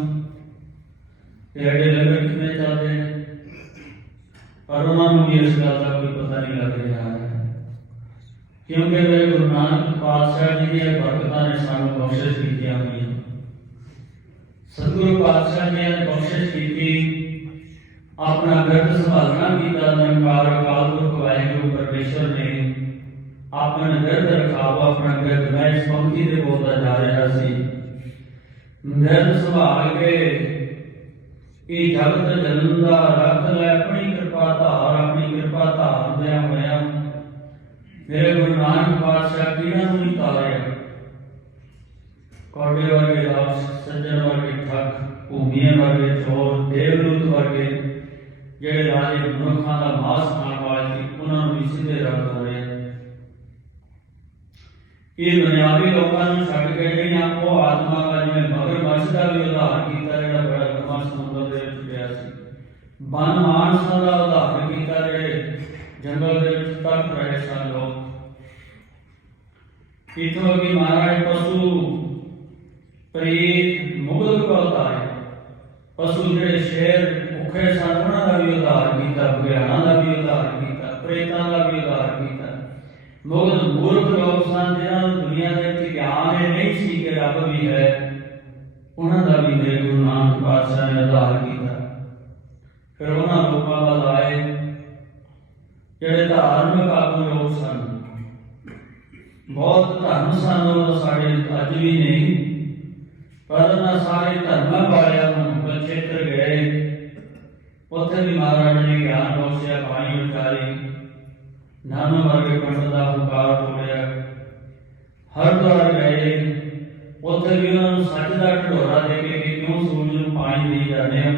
ਤੇ ਐਡੇ ਲੰਗਰ ਕਿੰਨੇ ਚੱਲਦੇ ਨੇ। ਪਰ ਉਹਨਾਂ ਨੂੰ ਵੀ ਇਸ ਗੱਲ ਦਾ ਕੋਈ ਪਤਾ ਨਹੀਂ ਲੱਗ ਰਿਹਾ ਹੈ, ਕਿਉਂਕਿ ਮੇਰੇ ਗੁਰੂ ਨਾਨਕ ਪਾਤਸ਼ਾਹ ਜੀ ਦੀਆਂ ਬਰਕਤਾਂ ਨੇ ਸਾਨੂੰ ਬਖਸ਼ਿਸ਼ ਕੀਤੀਆਂ ਹੋਈਆਂ। ਸਤਿਗੁਰੂ ਪਾਤਸ਼ਾਹ ਜੀ ਨੇ ਬਖਸ਼ਿਸ਼ ਕੀਤੀ, ਆਪਣਾ ਬਿਰਧ ਸੰਭਾਲਣਾ ਕੀਤਾ। ਨਿਰੰਕਾਰ ਅਕਾਲ ਪੁਰਖ ਵਾਹਿਗੁਰੂ ਪਰਮੇਸ਼ਵਰ ਨੇ ਆਪਣਾ ਬਿਰਧ ਰਖਾਵਾ। ਆਪਣਾ ਬਿਰਧ ਮੈਂ ਇਸ ਪੰਕਤੀ ਦੇ ਬੋਲਦਾ ਜਾ ਰਿਹਾ ਸੀ। ਬਿਰਧ ਸੰਭਾਲ ਕੇ ਇਹ ਜਗਤ ਜਨਮ ਦਾ ਰੱਖ ਲੈ, ਆਪਣੀ ਕਿਰਪਾ ਧਾਰ। ਆਪਣੀ ਕਿਰਪਾ ਧਾਰਦਿਆਂ ਹੋਇਆਂ मेरे गुरु नानक पातशाह पीड़ा नूं नहीं तारिया, कौडे वर्गे रास, सज्जन वर्गे ठग, भूमिया वर्गे चोर, देवदूत वर्गे ਜਿਹੜੇ ਰਾਜੇ ਮਨੁੱਖਾਂ ਦਾ ਮਾਸ ਖਾਣ ਵਾਲੇ ਸੀ ਉਹਨਾਂ ਨੂੰ ਵੀ ਸਿੱਧੇ ਰਾਹ ਤੋਰਿਆ। ਇਹ ਦੁਨਿਆਵੀ ਲੋਕਾਂ ਨੂੰ ਛੱਡ ਕੇ ਜਿਹੜੀਆਂ ਉਹ ਆਤਮਾ ਦਾ ਜਿਵੇਂ ਮਗਰਮੱਛ ਦਾ ਵੀ ਉਦਾਹਰ ਕੀਤਾ, ਜਿਹੜਾ ਬੜਾ ਲੰਮਾ ਸਮੁੰਦਰ ਦੇ ਵਿੱਚ ਪਿਆ ਸੀ, ਬਨ ਮਾਨਸਾਂ ਦਾ ਉਦਾਹਰ ਕੀਤਾ, ਜਿਹੜੇ ਜੰਗਲ ਦੇ ਵਿੱਚ ਤੜਪ ਰਹੇ ਸਨ ਲੋਕ। ਇੱਥੋਂ ਅੱਗੇ ਮਹਾਰਾਜ ਪਸ਼ੂ ਪ੍ਰੀਤ ਮੁਗਲ ਕੋ ਉਤਾਰੇ, ਪਸ਼ੂ ਜਿਹੜੇ ਸ਼ੇਰ ਭੁੱਖੇ ਸਨ ਉਹਨਾਂ ਦਾ ਵੀ ਉਦਾਹਰ ਕੀਤਾ, ਬਘਿਆੜਾਂ ਦਾ ਵੀ ਉਦਾਹਰ ਕੀਤਾ, ਪ੍ਰੇਤਾਂ ਦਾ ਵੀ ਉਦਾਹਰ ਕੀਤਾ। ਮੁਗਲ ਮੂਰਖ ਲੋਕ ਸਨ ਜਿਹਨਾਂ ਨੂੰ ਦੁਨੀਆ ਦੇ ਵਿੱਚ ਗਿਆਨ ਇਹ ਨਹੀਂ ਸੀ ਕਿ ਰੱਬ ਵੀ ਹੈ, ਉਹਨਾਂ ਦਾ ਵੀ ਮੇਰੇ ਗੁਰੂ ਨਾਨਕ ਪਾਤਸ਼ਾਹ ਨੇ ਉਦਾਹਰ ਕੀਤਾ। ਫਿਰ ਉਹਨਾਂ ਲੋਕਾਂ ਵੱਲ ਆਏ ਜਿਹੜੇ ਧਾਰਮਿਕ ਆਗੂ ਲੋਕ ਸਨ, ਬਹੁਤ ਧਰਮ ਸਨ ਉਹ ਸਾਡੇ ਅੱਜ ਵੀ ਨਹੀਂ, ਪਰ ਉਹਨਾਂ ਸਾਰੇ ਧਰਮਾਂ ਵਾਲਿਆਂ ਨੂੰ ਕੁਰੂਕਸ਼ੇਤਰ ਗਏ, ਉੱਥੇ ਵੀ ਮਹਾਰਾਜ ਨੇ ਗਿਆਨ ਬਖਸ਼ਿਆ, ਬਾਣੀ ਉਚਾਰੀ, ਨਾਮ ਵਰਗੇ ਪੰਡਤ ਦਾ ਹੰਕਾਰ ਤੋੜਿਆ। ਹਰਿਦੁਆਰ ਗਏ, ਉੱਥੇ ਵੀ ਉਹਨਾਂ ਨੂੰ ਸੱਚ ਦਾ ਢਿੰਡੋਰਾ ਦੇ ਕੇ ਕਿ ਕਿਉਂ ਸੂਰਜ ਨੂੰ ਪਾਣੀ ਦੇਈ ਜਾਂਦੇ ਹੋ,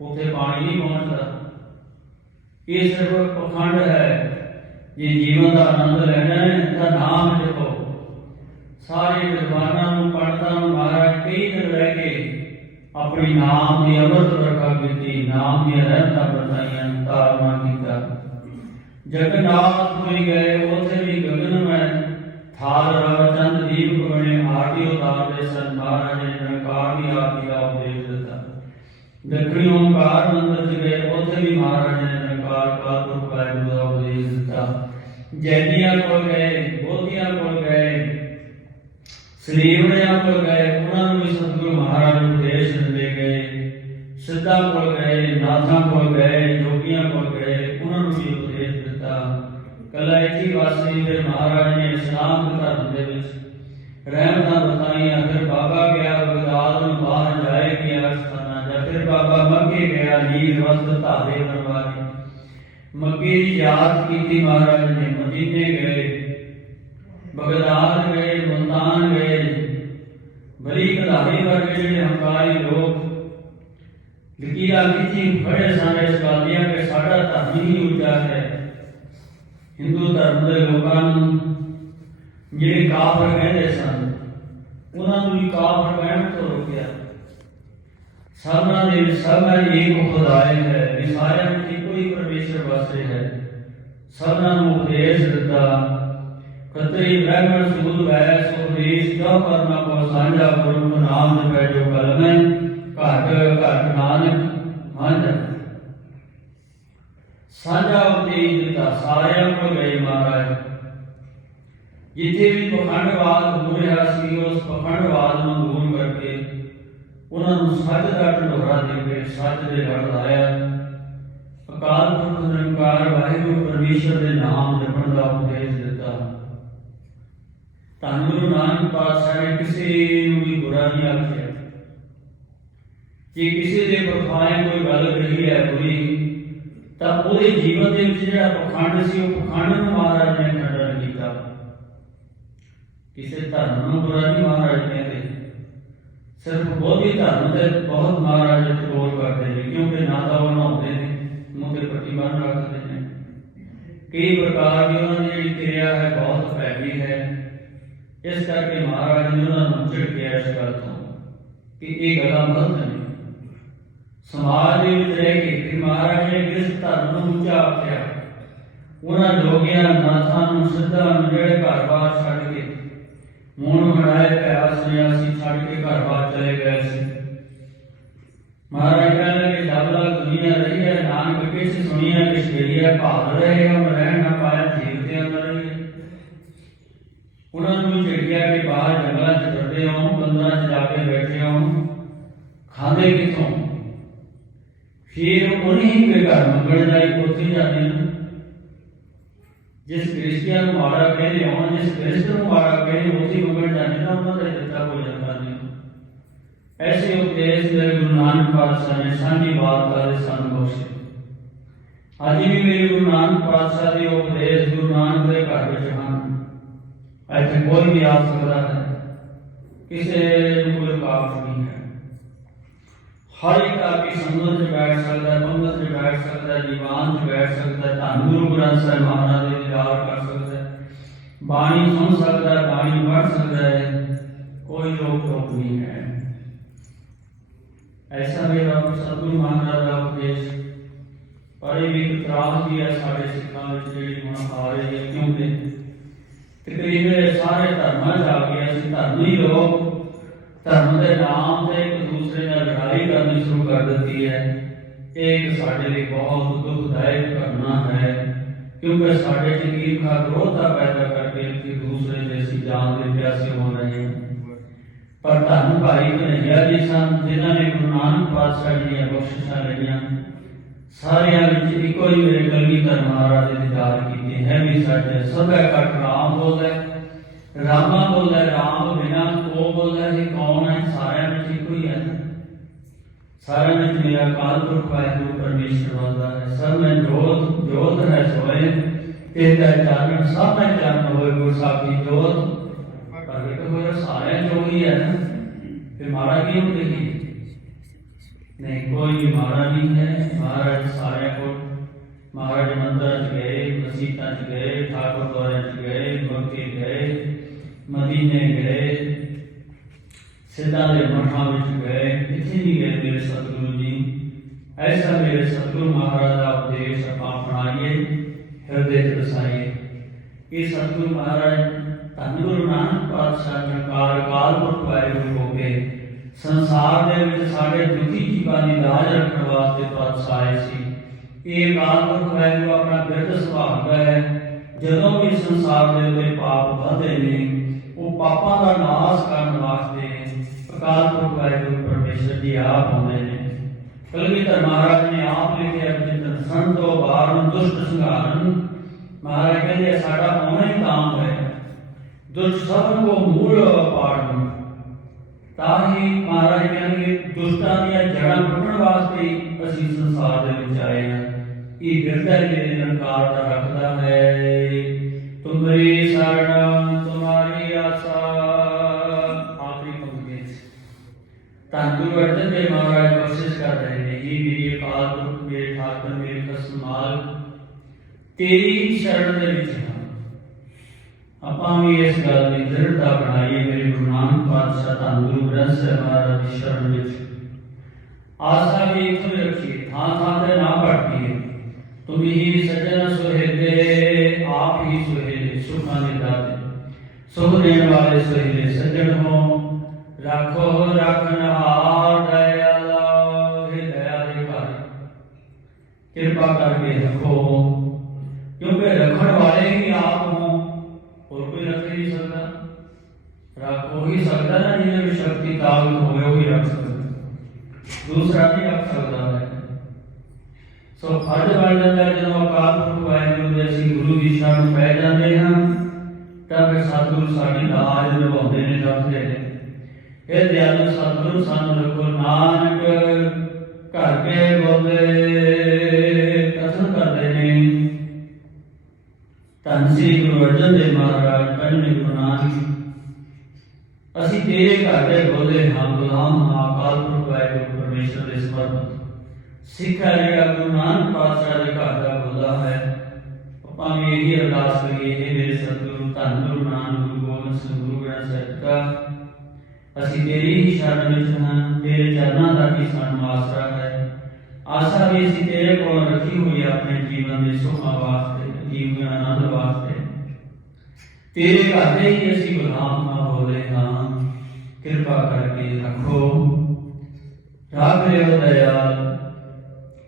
ਉੱਥੇ ਪਾਣੀ ਨਹੀਂ ਪਹੁੰਚਦਾ। ਇਹ ਸਿਰਫ ਪਖੰਡ ਹੈ। ਜੇ ਜੀਵਨ ਦਾ ਆਨੰਦ ਲੈਣਾ ਹੈ ਤਾਂ ਨਾਮ ਜਪੋ। ਸਾਰੇ ਵਿਦਵਾਨਾਂ ਨੂੰ, ਪੰਡਤਾਂ ਨੂੰ ਮਹਾਰਾਜ ਕਈ ਦਿਨ ਰਹਿ ਕੇ ਆਪਣੀ ਨਾਮ ਦੀ ਅੰਮ੍ਰਿਤ ਵਰਖਾ ਕੀਤੀ, ਨਾਮ ਦੀਆਂ ਰਹਿਮਤਾਂ ਬਰਸਾਈਆਂ, ਧਾਰਨਾ ਕੀਤਾ। ਜਗਨਨਾਥ ਪੁਰੀ ਗਏ, ਉੱਥੇ ਵੀ ਗਗਨਮੈ ਥਾਲ ਰਵ ਚੰਦ ਦੀਪ ਬਣੇ, ਆਰਤੀ ਉਤਾਰਦੇ ਸਨ। ਮਹਾਰਾਜ ਨੇ ਨਿਰੰਕਾਰ ਦੀ ਆਰਤੀ ਦਾ ਉਪਦੇਸ਼ ਦਿੱਤਾ। ਦੱਖਣੀ ਓਂਕਾਰ ਮੰਦਰ ਚ ਗਏ, ਉੱਥੇ ਵੀ ਮਹਾਰਾਜ ਨੇ ਨਿਰੰਕਾਰ ਕਾਲਪੁਰਖ ਵਾਹਿਗੁਰੂ ਦਾ ਉਪਦੇਸ਼ ਦਿੱਤਾ। ਜੈਨੀਆਂ ਕੋਲ ਗਏ, ਬੋਧੀਆਂ ਕੋਲ ਗਏ, ਸਰੀਵੜਿਆਂ ਕੋਲ ਗਏ, ਉਹਨਾਂ ਨੂੰ ਵੀ ਸਤਿਗੁਰੂ ਮਹਾਰਾਜ ਉਪਦੇਸ਼ ਦਿੰਦੇ ਗਏ। ਸਿੱਧਾਂ ਕੋਲ ਗਏ, ਨਾਥਾਂ ਕੋਲ ਗਏ, ਜੋਗੀਆਂ ਕੋਲ ਗਏ, ਉਹਨਾਂ ਨੂੰ ਵੀ ਉਪਦੇਸ਼ ਦਿੱਤਾ। ਕਲਾਇਤੀ ਵਾਸੀ ਫਿਰ ਮਹਾਰਾਜ ਨੇ ਇਸਲਾਮ ਦੇ ਧਰਮ ਦੇ ਵਿੱਚ ਰਹਿਮਤਾਂ ਬਤਾਈਆਂ। ਫਿਰ ਬਾਬਾ ਗਿਆ ਬਗਦਾਦ ਨੂੰ, ਬਾਹਰ ਜਾਏ ਗਿਆ ਸਥਾਨਾਂ ਜਾਂ ਫਿਰ ਬਾਬਾ ਮੱਕੇ ਗਿਆ, ਨੀਰ ਵਸਤ ਧਾਰੇ ਬਣਵਾਏ। ਮੱਕੇ ਦੀ ਯਾਦ ਕੀਤੀ ਮਹਾਰਾਜ ਨੇ, ਮਦੀਨੇ ਗਏ, ਬਗਦਾਦ ਗਏ, ਮੁਲਤਾਨ ਗਏ। ਬੜੀ ਕਧਾਰੀ ਵਰਗੇ ਜਿਹੜੇ ਹੰਕਾਰੀ ਲੋਕ ਲਕੀਰਾਂ ਖਿੱਚੀ ਖੜੇ ਸਨ ਇਸ ਗੱਲ ਦੀਆਂ ਕਿ ਸਾਡਾ ਧਰਮ ਹੀ ਉੱਚਾ ਹੈ। ਹਿੰਦੂ ਧਰਮ ਦੇ ਲੋਕਾਂ ਨੂੰ ਜਿਹੜੇ ਕਾਫਰ ਕਹਿੰਦੇ ਸਨ, ਉਹਨਾਂ ਨੂੰ ਵੀ ਕਾਫਰ ਕਹਿਣ ਤੋਂ ਰੋਕਿਆ। ਸਭਨਾਂ ਦੇ ਵਿੱਚ ਸਭਨਾਂ ਇੱਕ ਖੁਦਾਏ ਹੈ, ਵੀ ਸਾਰਿਆਂ ਵਿੱਚ ਇੱਕੋ ਹੀ ਪਰਮੇਸ਼ਰ ਵਸਦੇ ਹੈ। ਸਭਨਾਂ ਨੂੰ ਉਪਦੇਸ਼ ਦਿੱਤਾ। ਖੱਤਰੀ ਬ੍ਰਾਹਮਣ ਸੂਦ ਵੈਸ ਉਪਦੇਸ਼ ਜੋ ਕਰਨਾ ਕੋ ਸਾਂਝਾ, ਗੁਰੂ ਨਾਮ ਜਪੈ ਜੋ ਕਲਮੈ, ਘਟ ਘਟ ਨਾਨਕ ਮੰਝ। ਸਾਂਝਾ ਉਪਦੇਸ਼ ਦਿੱਤਾ, ਸਾਰਿਆਂ ਕੋਲ ਗਏ ਮਹਾਰਾਜ। ਜਿੱਥੇ ਵੀ ਪਖੰਡਵਾਦ ਹੋ ਰਿਹਾ ਸੀ, ਉਸ ਪਖੰਡਵਾਦ ਨੂੰ ਦੂਰ ਕਰਕੇ ਉਹਨਾਂ ਨੂੰ ਸੱਚ ਦਾ ਢਿੰਡੋਰਾ ਦੇ ਕੇ ਸੱਚ ਦੇ ਲੜ ਲਾਇਆ। ਅਕਾਲ ਪੁਰਖ ਨਿਰੰਕਾਰ ਵਾਹਿਗੁਰੂ ਪਰਮੇਸ਼ਰ ਦੇ ਨਾਮ ਜਪਣ ਦਾ ਉਪਦੇਸ਼ ਦਿੱਤਾ। ਧੰਨ ਗੁਰੂ ਨਾਨਕ ਪਾਤਸ਼ਾਹ ਨੇ ਕਿਸੇ ਨੂੰ ਵੀ ਬੁਰਾ ਨਹੀਂ ਆਖਿਆ। ਜੇ ਕਿਸੇ ਦੇ ਪਰਖਾਏ ਕੋਈ ਗੱਲ ਕਹੀ ਹੈ ਬੁਰੀ, ਤਾਂ ਉਹਦੇ ਜੀਵਨ ਦੇ ਵਿੱਚ ਜਿਹੜਾ ਪਖੰਡ ਸੀ, ਉਹ ਪਖੰਡ ਨੂੰ ਮਹਾਰਾਜ ਨੇ ਖੰਡਨ ਕੀਤਾ। ਕਿਸੇ ਧਰਮ ਨੂੰ ਬੁਰਾ ਨਹੀਂ ਮਹਾਰਾਜ ਕਹਿੰਦੇ, ਸਿਰਫ ਬੋਧੀ ਧਰਮ ਤੇ ਬਹੁਤ ਮਹਾਰਾਜ ਟਕੋਰ ਕਰਦੇ ਨੇ, ਕਿਉਂਕਿ ਨਾ ਤਾਂ ਉਹ ਨਹਾਉਂਦੇ ਨੇ, ਮੂੰਹ ਤੇ ਪੱਟੀ ਬੰਨ੍ਹ ਰੱਖਦੇ ਨੇ। ਕਈ ਪ੍ਰਕਾਰ ਦੀ ਉਹਨਾਂ ਦੀ ਜਿਹੜੀ ਕਿਰਿਆ ਹੈ ਬਹੁਤ ਭੈੜੀ ਹੈ। ਇਸ ਕਰਕੇ ਮਹਾਰਾਜ ਨੇ ਉਹਨਾਂ ਨੂੰ ਝਿੜਕਿਆ ਇਸ ਗੱਲ ਤੋਂ ਕਿ ਇਹ ਗੱਲਾਂ ਗਲਤ ਨੇ। ਸਮਾਜ ਦੇ ਵਿੱਚ ਰਹਿ ਕੇ ਫਿਰ ਮਹਾਰਾਜ ਨੇ ਕਿਸ ਧਰਮ ਨੂੰ ਉੱਚਾ ਆਖਿਆ। ਉਹਨਾਂ ਜੋਗੀਆਂ, ਨਾਥਾਂ ਨੂੰ, ਸਿੱਧਾਂ ਨੂੰ ਜਿਹੜੇ ਘਰ-ਬਾਰ ਛੱਡ ਕੇ ਮੂਣ ਬਣਾਏ ਪਿਆ ਸੰਨਿਆਸੀ ਛੱਡ ਕੇ ਘਰ-ਬਾਰ ਚਲੇ ਗਏ ਸੀ। ਮਹਾਰਾਜ ਕਹਿੰਦੇ ਕਿ ਜਬ ਤੱਕ ਦੁਨੀਆ ਰਹੀ ਹੈ, ਨਾਨਕ ਕਿਛ ਸੁਣੀਆ ਕਿਛ ਗਈ ਹੈ, ਭਾਲ ਰਹੇ ਹਮ ਰਹਿ ਨਾ ਪਾਇਆ, ਜੀਵ ਦੇ ਅੰਦਰ ਰਹੀ। ਉਹਨਾਂ ਨੂੰ ਝਿੜਕਿਆ ਕਿ ਬਾਹਰ ਜੰਗਲਾਂ 'ਚ ਫਿਰਦੇ ਹੋ, ਬੰਦਰਾਂ 'ਚ ਜਾ ਕੇ ਬੈਠੇ ਹੋ, ਖਾਂਦੇ ਕਿੱਥੋਂ? ਫਿਰ ਉਹਨੇ ਦੇ ਘਰ ਮੰਗਣ ਜਾਈ, ਉੱਥੇ ਜਾਂਦੇ ਨੇ। ਜਿਸ ਕ੍ਰਿਸਚੀਅਨ ਨੂੰ ਮਾੜਾ ਕਹਿੰਦੇ ਹੋਣ, ਜਿਸ ਕ੍ਰਿਸਚਨ ਨੂੰ ਮਾੜਾ ਕਹਿੰਦੇ, ਉੱਥੇ ਮੰਗਣ ਜਾਂਦੇ ਨਾ, ਉਹਨਾਂ ਦਾ ਦਿੱਤਾ ਕੋਈ ਜਾਂਦਾ ਨਹੀਂ। ਐਸੇ ਉਪਦੇਸ਼ ਦੇ ਗੁਰੂ ਨਾਨਕ ਪਾਤਸ਼ਾਹ ਨੇ ਸਾਂਝੀ ਵਾਰਤਾ ਦੇ ਸਾਨੂੰ ਬਖਸ਼ੇ। ਅੱਜ ਵੀ ਮੇਰੇ ਗੁਰੂ ਨਾਨਕ ਪਾਤਸ਼ਾਹ ਦੇ ਉਪਦੇਸ਼ ਗੁਰੂ ਨਾਨਕ ਦੇ ਘਰ ਵਿੱਚ ਹਨ। ਇੱਥੇ ਕੋਈ ਵੀ ਆ ਸਕਦਾ ਹੈ, ਕਿਸੇ ਨੂੰ ਕੋਈ ਰੁਕਾਵਟ ਨਹੀਂ ਹੈ। ਹਰ ਇੱਕ ਆ ਕੇ ਸੰਗਤ 'ਚ ਬੈਠ ਸਕਦਾ, ਪੰਗਤ 'ਚ ਬੈਠ ਸਕਦਾ, ਦੀਵਾਨ 'ਚ ਬੈਠ ਸਕਦਾ, ਧੰਨ ਗੁਰੂ ਗ੍ਰੰਥ ਸਾਹਿਬ ਮਹਾਰਾਜ ਦੇ ਦੀਦਾਰ ਕਰ ਸਕਦਾ, ਬਾਣੀ ਸੁਣ ਸਕਦਾ, ਬਾਣੀ ਪੜ੍ਹ ਸਕਦਾ ਹੈ, ਕੋਈ ਰੋਕ ਟੋਕ ਨਹੀਂ ਹੈ। ऐसा मेरा सतगुरु महाराज का उपदेश पर ये भी तरास भी है साढ़े सिखा जी हम आ रही है, क्योंकि तकरीबन सारे धर्म आ गए असं धर्म ही लोग धर्म के नाम से एक दूसरे ने लड़ाई करनी शुरू कर दी है। एक साढ़े लिए बहुत दुखदायक घटना है, क्योंकि साढ़े च का विरोधा पैदा करके एक दूसरे जैसी जान के प्यासे हो रहे हैं। पर धन भाई कन्हैया जी सन जिन्होंने गुरु नानक पातशाह जी दी बख्शिशां लईआं, सारियां विच इको ही मेरे कलगीधर महाराज ने दीदार कीते हैं। भी साडे सभे कट राम बोले, रामा बोले, राम बिना को बोले, ये कौन है? सारियां विच इको ही है। सारियां विच मेरा अकाल पुरख वाहिगुरू परमेश्वर बोलदा है। सब में जोत जोत है सोए, तेरा चानन सब में चानन होए, गुरु साहब की जोत सारे जो ही है ना, फिर मारा क्यों देखिए? नहीं, कोई भी मारा नहीं है। महाराज सारे को महाराज मंदिर गए, मसीता गए, ठाकुर द्वारे गए, मक्के गए, मदीने गए, सिद्धा के मठा गए, कितने नहीं गए मेरे सतगुरु जी। ऐसा मेरे सतगुरु महाराज का उपदेश आप अपनाइए, हृदय बसाइए। ये सतगुरु महाराज धन गुरु नानक पातशाह निरंकार अकाल पुरख वाहिगुरू हो के संसार दे विच साडे दुखी जीवां दी लाज रखण वास्ते पातशाह आए सी। ये अकाल पुरख वाहिगुरू अपना बिरध सुभागा है। जदों भी संसार दे उत्ते पाप वधदे ने, वो पापां दा नाश करन वास्ते अकाल पुरख वाहिगुरू परमेश्वर जी आप आउंदे ने। कलगीधर महाराज ने आप लिखिया चिंतन संतो बारन दुष्ट संघारन। महाराज कहते साडा आउणा ही काम है दुष्ट सब को मूल पाड़न। ताही महाराज कहेंगे दुष्टां दी जड़ां पुट्टण वास्ते असीं संसार दे विच आए हां। ये बिरधा जी निरंकार दा रखदा है। तुमरी शरण तुम्हारी आसा। आखिरी पंक्ति धन गुरु अर्जन देव महाराज बख्शिश कर रहे हैं। ये मेरी अकाल पुरख मेरे ठाकुर मेरे कसम माल तेरी शरण दे विच हां। ਆਪਾਂ ਵੀ ਇਸ ਗੱਲ ਦੀ ਦ੍ਰਿੜਤਾ ਬਣਾਈਏ ਮੇਰੇ ਗੁਰੂ ਨਾਨਕ ਪਾਤਸ਼ਾਹ ਧੰਨ ਗੁਰੂ ਗ੍ਰੰਥ ਸਾਹਿਬ ਮਹਾਰਾਜ ਦੀ ਸ਼ਰਨ ਵਿੱਚ। ਆਸਾ ਵੀ ਇੱਥੋਂ ਹੀ ਰੱਖੀਏ, ਥਾਂ ਥਾਂ ਤੇ ਨਾ ਭਟਕੀਏ। ਤੁਮ ਹੀ ਸੱਜਣ ਸੁਹੇਲੇ, ਆਪ ਹੀ ਸੁਹੇਲੇ, ਸੁਖਾਂ ਦੇ ਦਾਤੇ, ਸੁਖ ਦੇਣ ਵਾਲੇ ਸੁਹੇਲੇ ਸੱਜਣ ਹੋ। ਰੱਖੋ ਰੱਖਣਹਾਰ ਦਇਆਲਾ, हे दया ਦੇ ਘਰ ਕਿਰਪਾ ਕਰਕੇ ਰੱਖੋ, ਕਿਉਂਕਿ ਰੱਖਣ ਵਾਲੇ ਹੀ ਆਪ ਹੋ, और कोई रख नहीं सकता। रख हो ही सकता ना जिन्हें भी शक्ति ताकत हो वो ही रख सकता, दूसरा नहीं रख सकता है। सो फर्ज बन जाता है जब अकाल पुरख वाहिगुरू दे असीं गुरु की शरण पै जाते हैं, तब फिर सतगुरु साडी लाज निभाउंदे ने, रखदे ने। ये दयालु सतगुरु सानू रखो नानक घर के बोले कथन करते ने। धन श्री गुरु अर्जन देव महाराज पंजवें गुरु नानक असीं तेरे घर दे बोले हाँ, गुलाम हाँ, अकाल पुरख वाहिगुरू परमेश्वर दे समर्पित सिख है जिहड़ा गुरु नानक पातशाह दे घर दा बोला है। आपां भी यही अरदास करिए, हे मेरे सतगुरु धन गुरु नानक गुरु गोबिंद सिंह गुरु ग्रंथ साहिब का असीं तेरी ही शरण विच हां। तेरे चरनां दा भी सानूं आसरा है। आशा भी असीं तेरे कोल रखी हुई है अपने जीवन दे सुखां वास्ते, जीवन आनंद वास्ते। तेरे घर ही असीं गुलाम ना बोले हाँ, कृपा करके रखो। रख लियो दयाल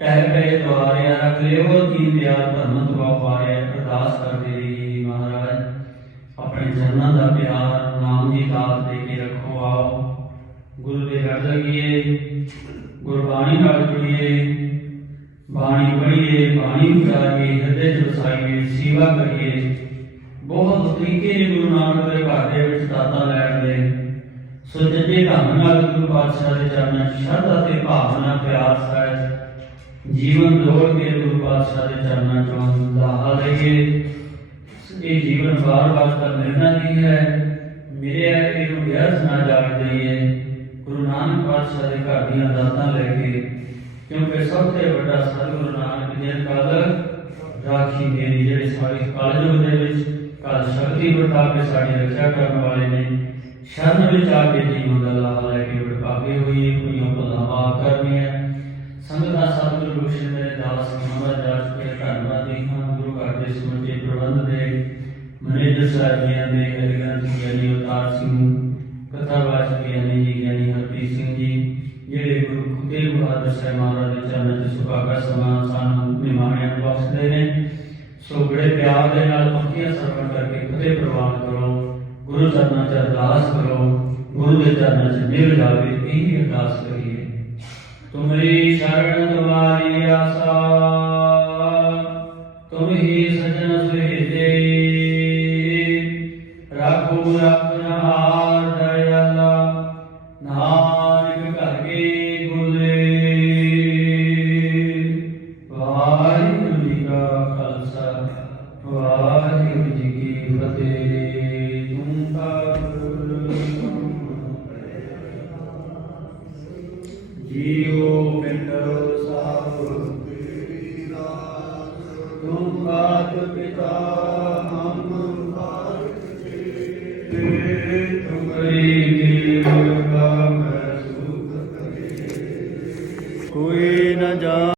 टह पे द्वारे, रख लियो दीन दयाल धर्म दुआ पारे। अरदास करते रहिए महाराज अपने चरनां दा प्यार नाम की दात दे के रखो। आओ गुरु दे लड़ लगिए, गुरबाणी नाल जुड़िए, बाणी पढ़िए, बाणी उचारिए, हृदय च बसाइए, सेवा करिए। बहुत तरीके ने गुरु नानक दे घर दे विच दातां लैण दे। सो जजे ढंग नाल गुरु पातशाह दे चरनां च श्रद्धा ते भावना प्यार सहित ਜੀਵਨ ਲੋੜ ਕੇ ਗੁਰੂ ਪਾਤਸ਼ਾਹ ਦੇ ਚਰਨਾਂ ਚੋਂ ਦਾਹਾ ਲਈਏ। ਇਹ ਜੀਵਨ ਬਾਰ-ਬਾਰ ਤਾਂ ਮਿਲਣਾ ਨਹੀਂ ਹੈ, ਮਿਲਿਆ ਇਹਨੂੰ ਵਿਅਰਥ ਨਾ ਜਾਣ ਦਈਏ। ਗੁਰੂ ਨਾਨਕ ਪਾਤਸ਼ਾਹ ਦੇ ਘਰ ਦੀਆਂ ਦਾਤਾਂ ਲੈ ਕੇ, ਕਿਉਂਕਿ ਸਭ ਤੋਂ ਵੱਡਾ ਸਤਿਗੁਰੂ ਨਾਨਕ ਜੀ ਕੱਲ ਰਾਖੀ ਮੇਰੀ, ਜਿਹੜੇ ਸਾਡੇ ਕਲਯੁਗ ਦੇ ਵਿੱਚ ਕੱਲ ਸ਼ਕਤੀ ਵਰਤਾ ਕੇ ਸਾਡੀ ਰੱਖਿਆ ਕਰਨ ਵਾਲੇ ਨੇ, ਸ਼ਰਨ ਵਿੱਚ ਆ ਕੇ ਜੀਵਨ ਦਾ ਲਾਹਾ ਲੈ ਕੇ ਵਡਭਾਗੇ ਹੋਈਏ, ਕੋਈਆਂ ਭੁੱਲਾਂ ਮਾਫ ਕਰਨੀਆਂ। ਸੰਗਤਾਂ ਸਤਿਗੁਰੂ ਬਖਸ਼ਣ ਦੇ ਦਾਸ ਮਹਾਰਾਜ ਜਾ ਚੁੱਕੇ, ਧੰਨਵਾਦੀ ਹਾਂ। ਗੁਰੂ ਘਰ ਦੇ ਸਮੁੱਚੇ ਪ੍ਰਬੰਧ ਦੇ ਮੈਨੇਜਰ ਸਾਹਿਬਾਨ ਦੇ ਹਰਿਗ੍ਰੰਥ ਗਿਆਨੀ ਅਵਤਾਰ ਸਿੰਘ, ਕਥਾਵਾਚਕ ਗਿਆਨੀ ਜੀ ਗਿਆਨੀ ਹਰਪ੍ਰੀਤ ਸਿੰਘ ਜੀ, ਜਿਹੜੇ ਗੁਰੂ ਤੇਗ ਬਹਾਦਰ ਸਾਹਿਬ ਮਹਾਰਾਜ ਦੇ ਚਰਨਾਂ 'ਚ ਸੁਭਾਗਾ ਸਮਾਨ ਸਾਨੂੰ ਨਿਮਾਣਿਆਂ ਨੂੰ ਬਖਸ਼ਦੇ ਨੇ। ਸੋ ਬੜੇ ਪਿਆਰ ਦੇ ਨਾਲ ਪੱਕੀਆਂ ਸਰਵਣ ਕਰਕੇ ਫਤਿਹ ਪ੍ਰਵਾਨ ਕਰੋ, ਗੁਰੂ ਚਰਨਾਂ 'ਚ ਅਰਦਾਸ ਕਰੋ, ਗੁਰੂ ਦੇ ਚਰਨਾਂ 'ਚ ਮਿਲ ਜਾਵੇ, ਇਹੀ ਅਰਦਾਸ ਕਰੀਏ। ਤੁਮਰੀ ਸ਼ਰਨ ਤੁਮਾਰੀ ਆਸਾ, ਤੁਮ ਹੀ ਸਜਣ ਸੁਹੇਲੇ, ਰਾਖੋ ਰਖਨਹਾਰ ਦਇਆਲਾ, ਨਾਨਕ ਘਰ ਕੇ ਗੁਰਦੇ। ਵਾਹਿਗੁਰੂ ਜੀ ਕਾ ਖਾਲਸਾ, ਵਾਹਿਗੁਰੂ ਜੀ ਕੀ ਫਤਿਹ। ਤੂੰ ਜੀਓ ਪਿੰਡ ਸਾਹਿਬ ਤੁਮ ਮਾਤ ਪਿਤਾ ਹਮ ਤੁਮਰੀ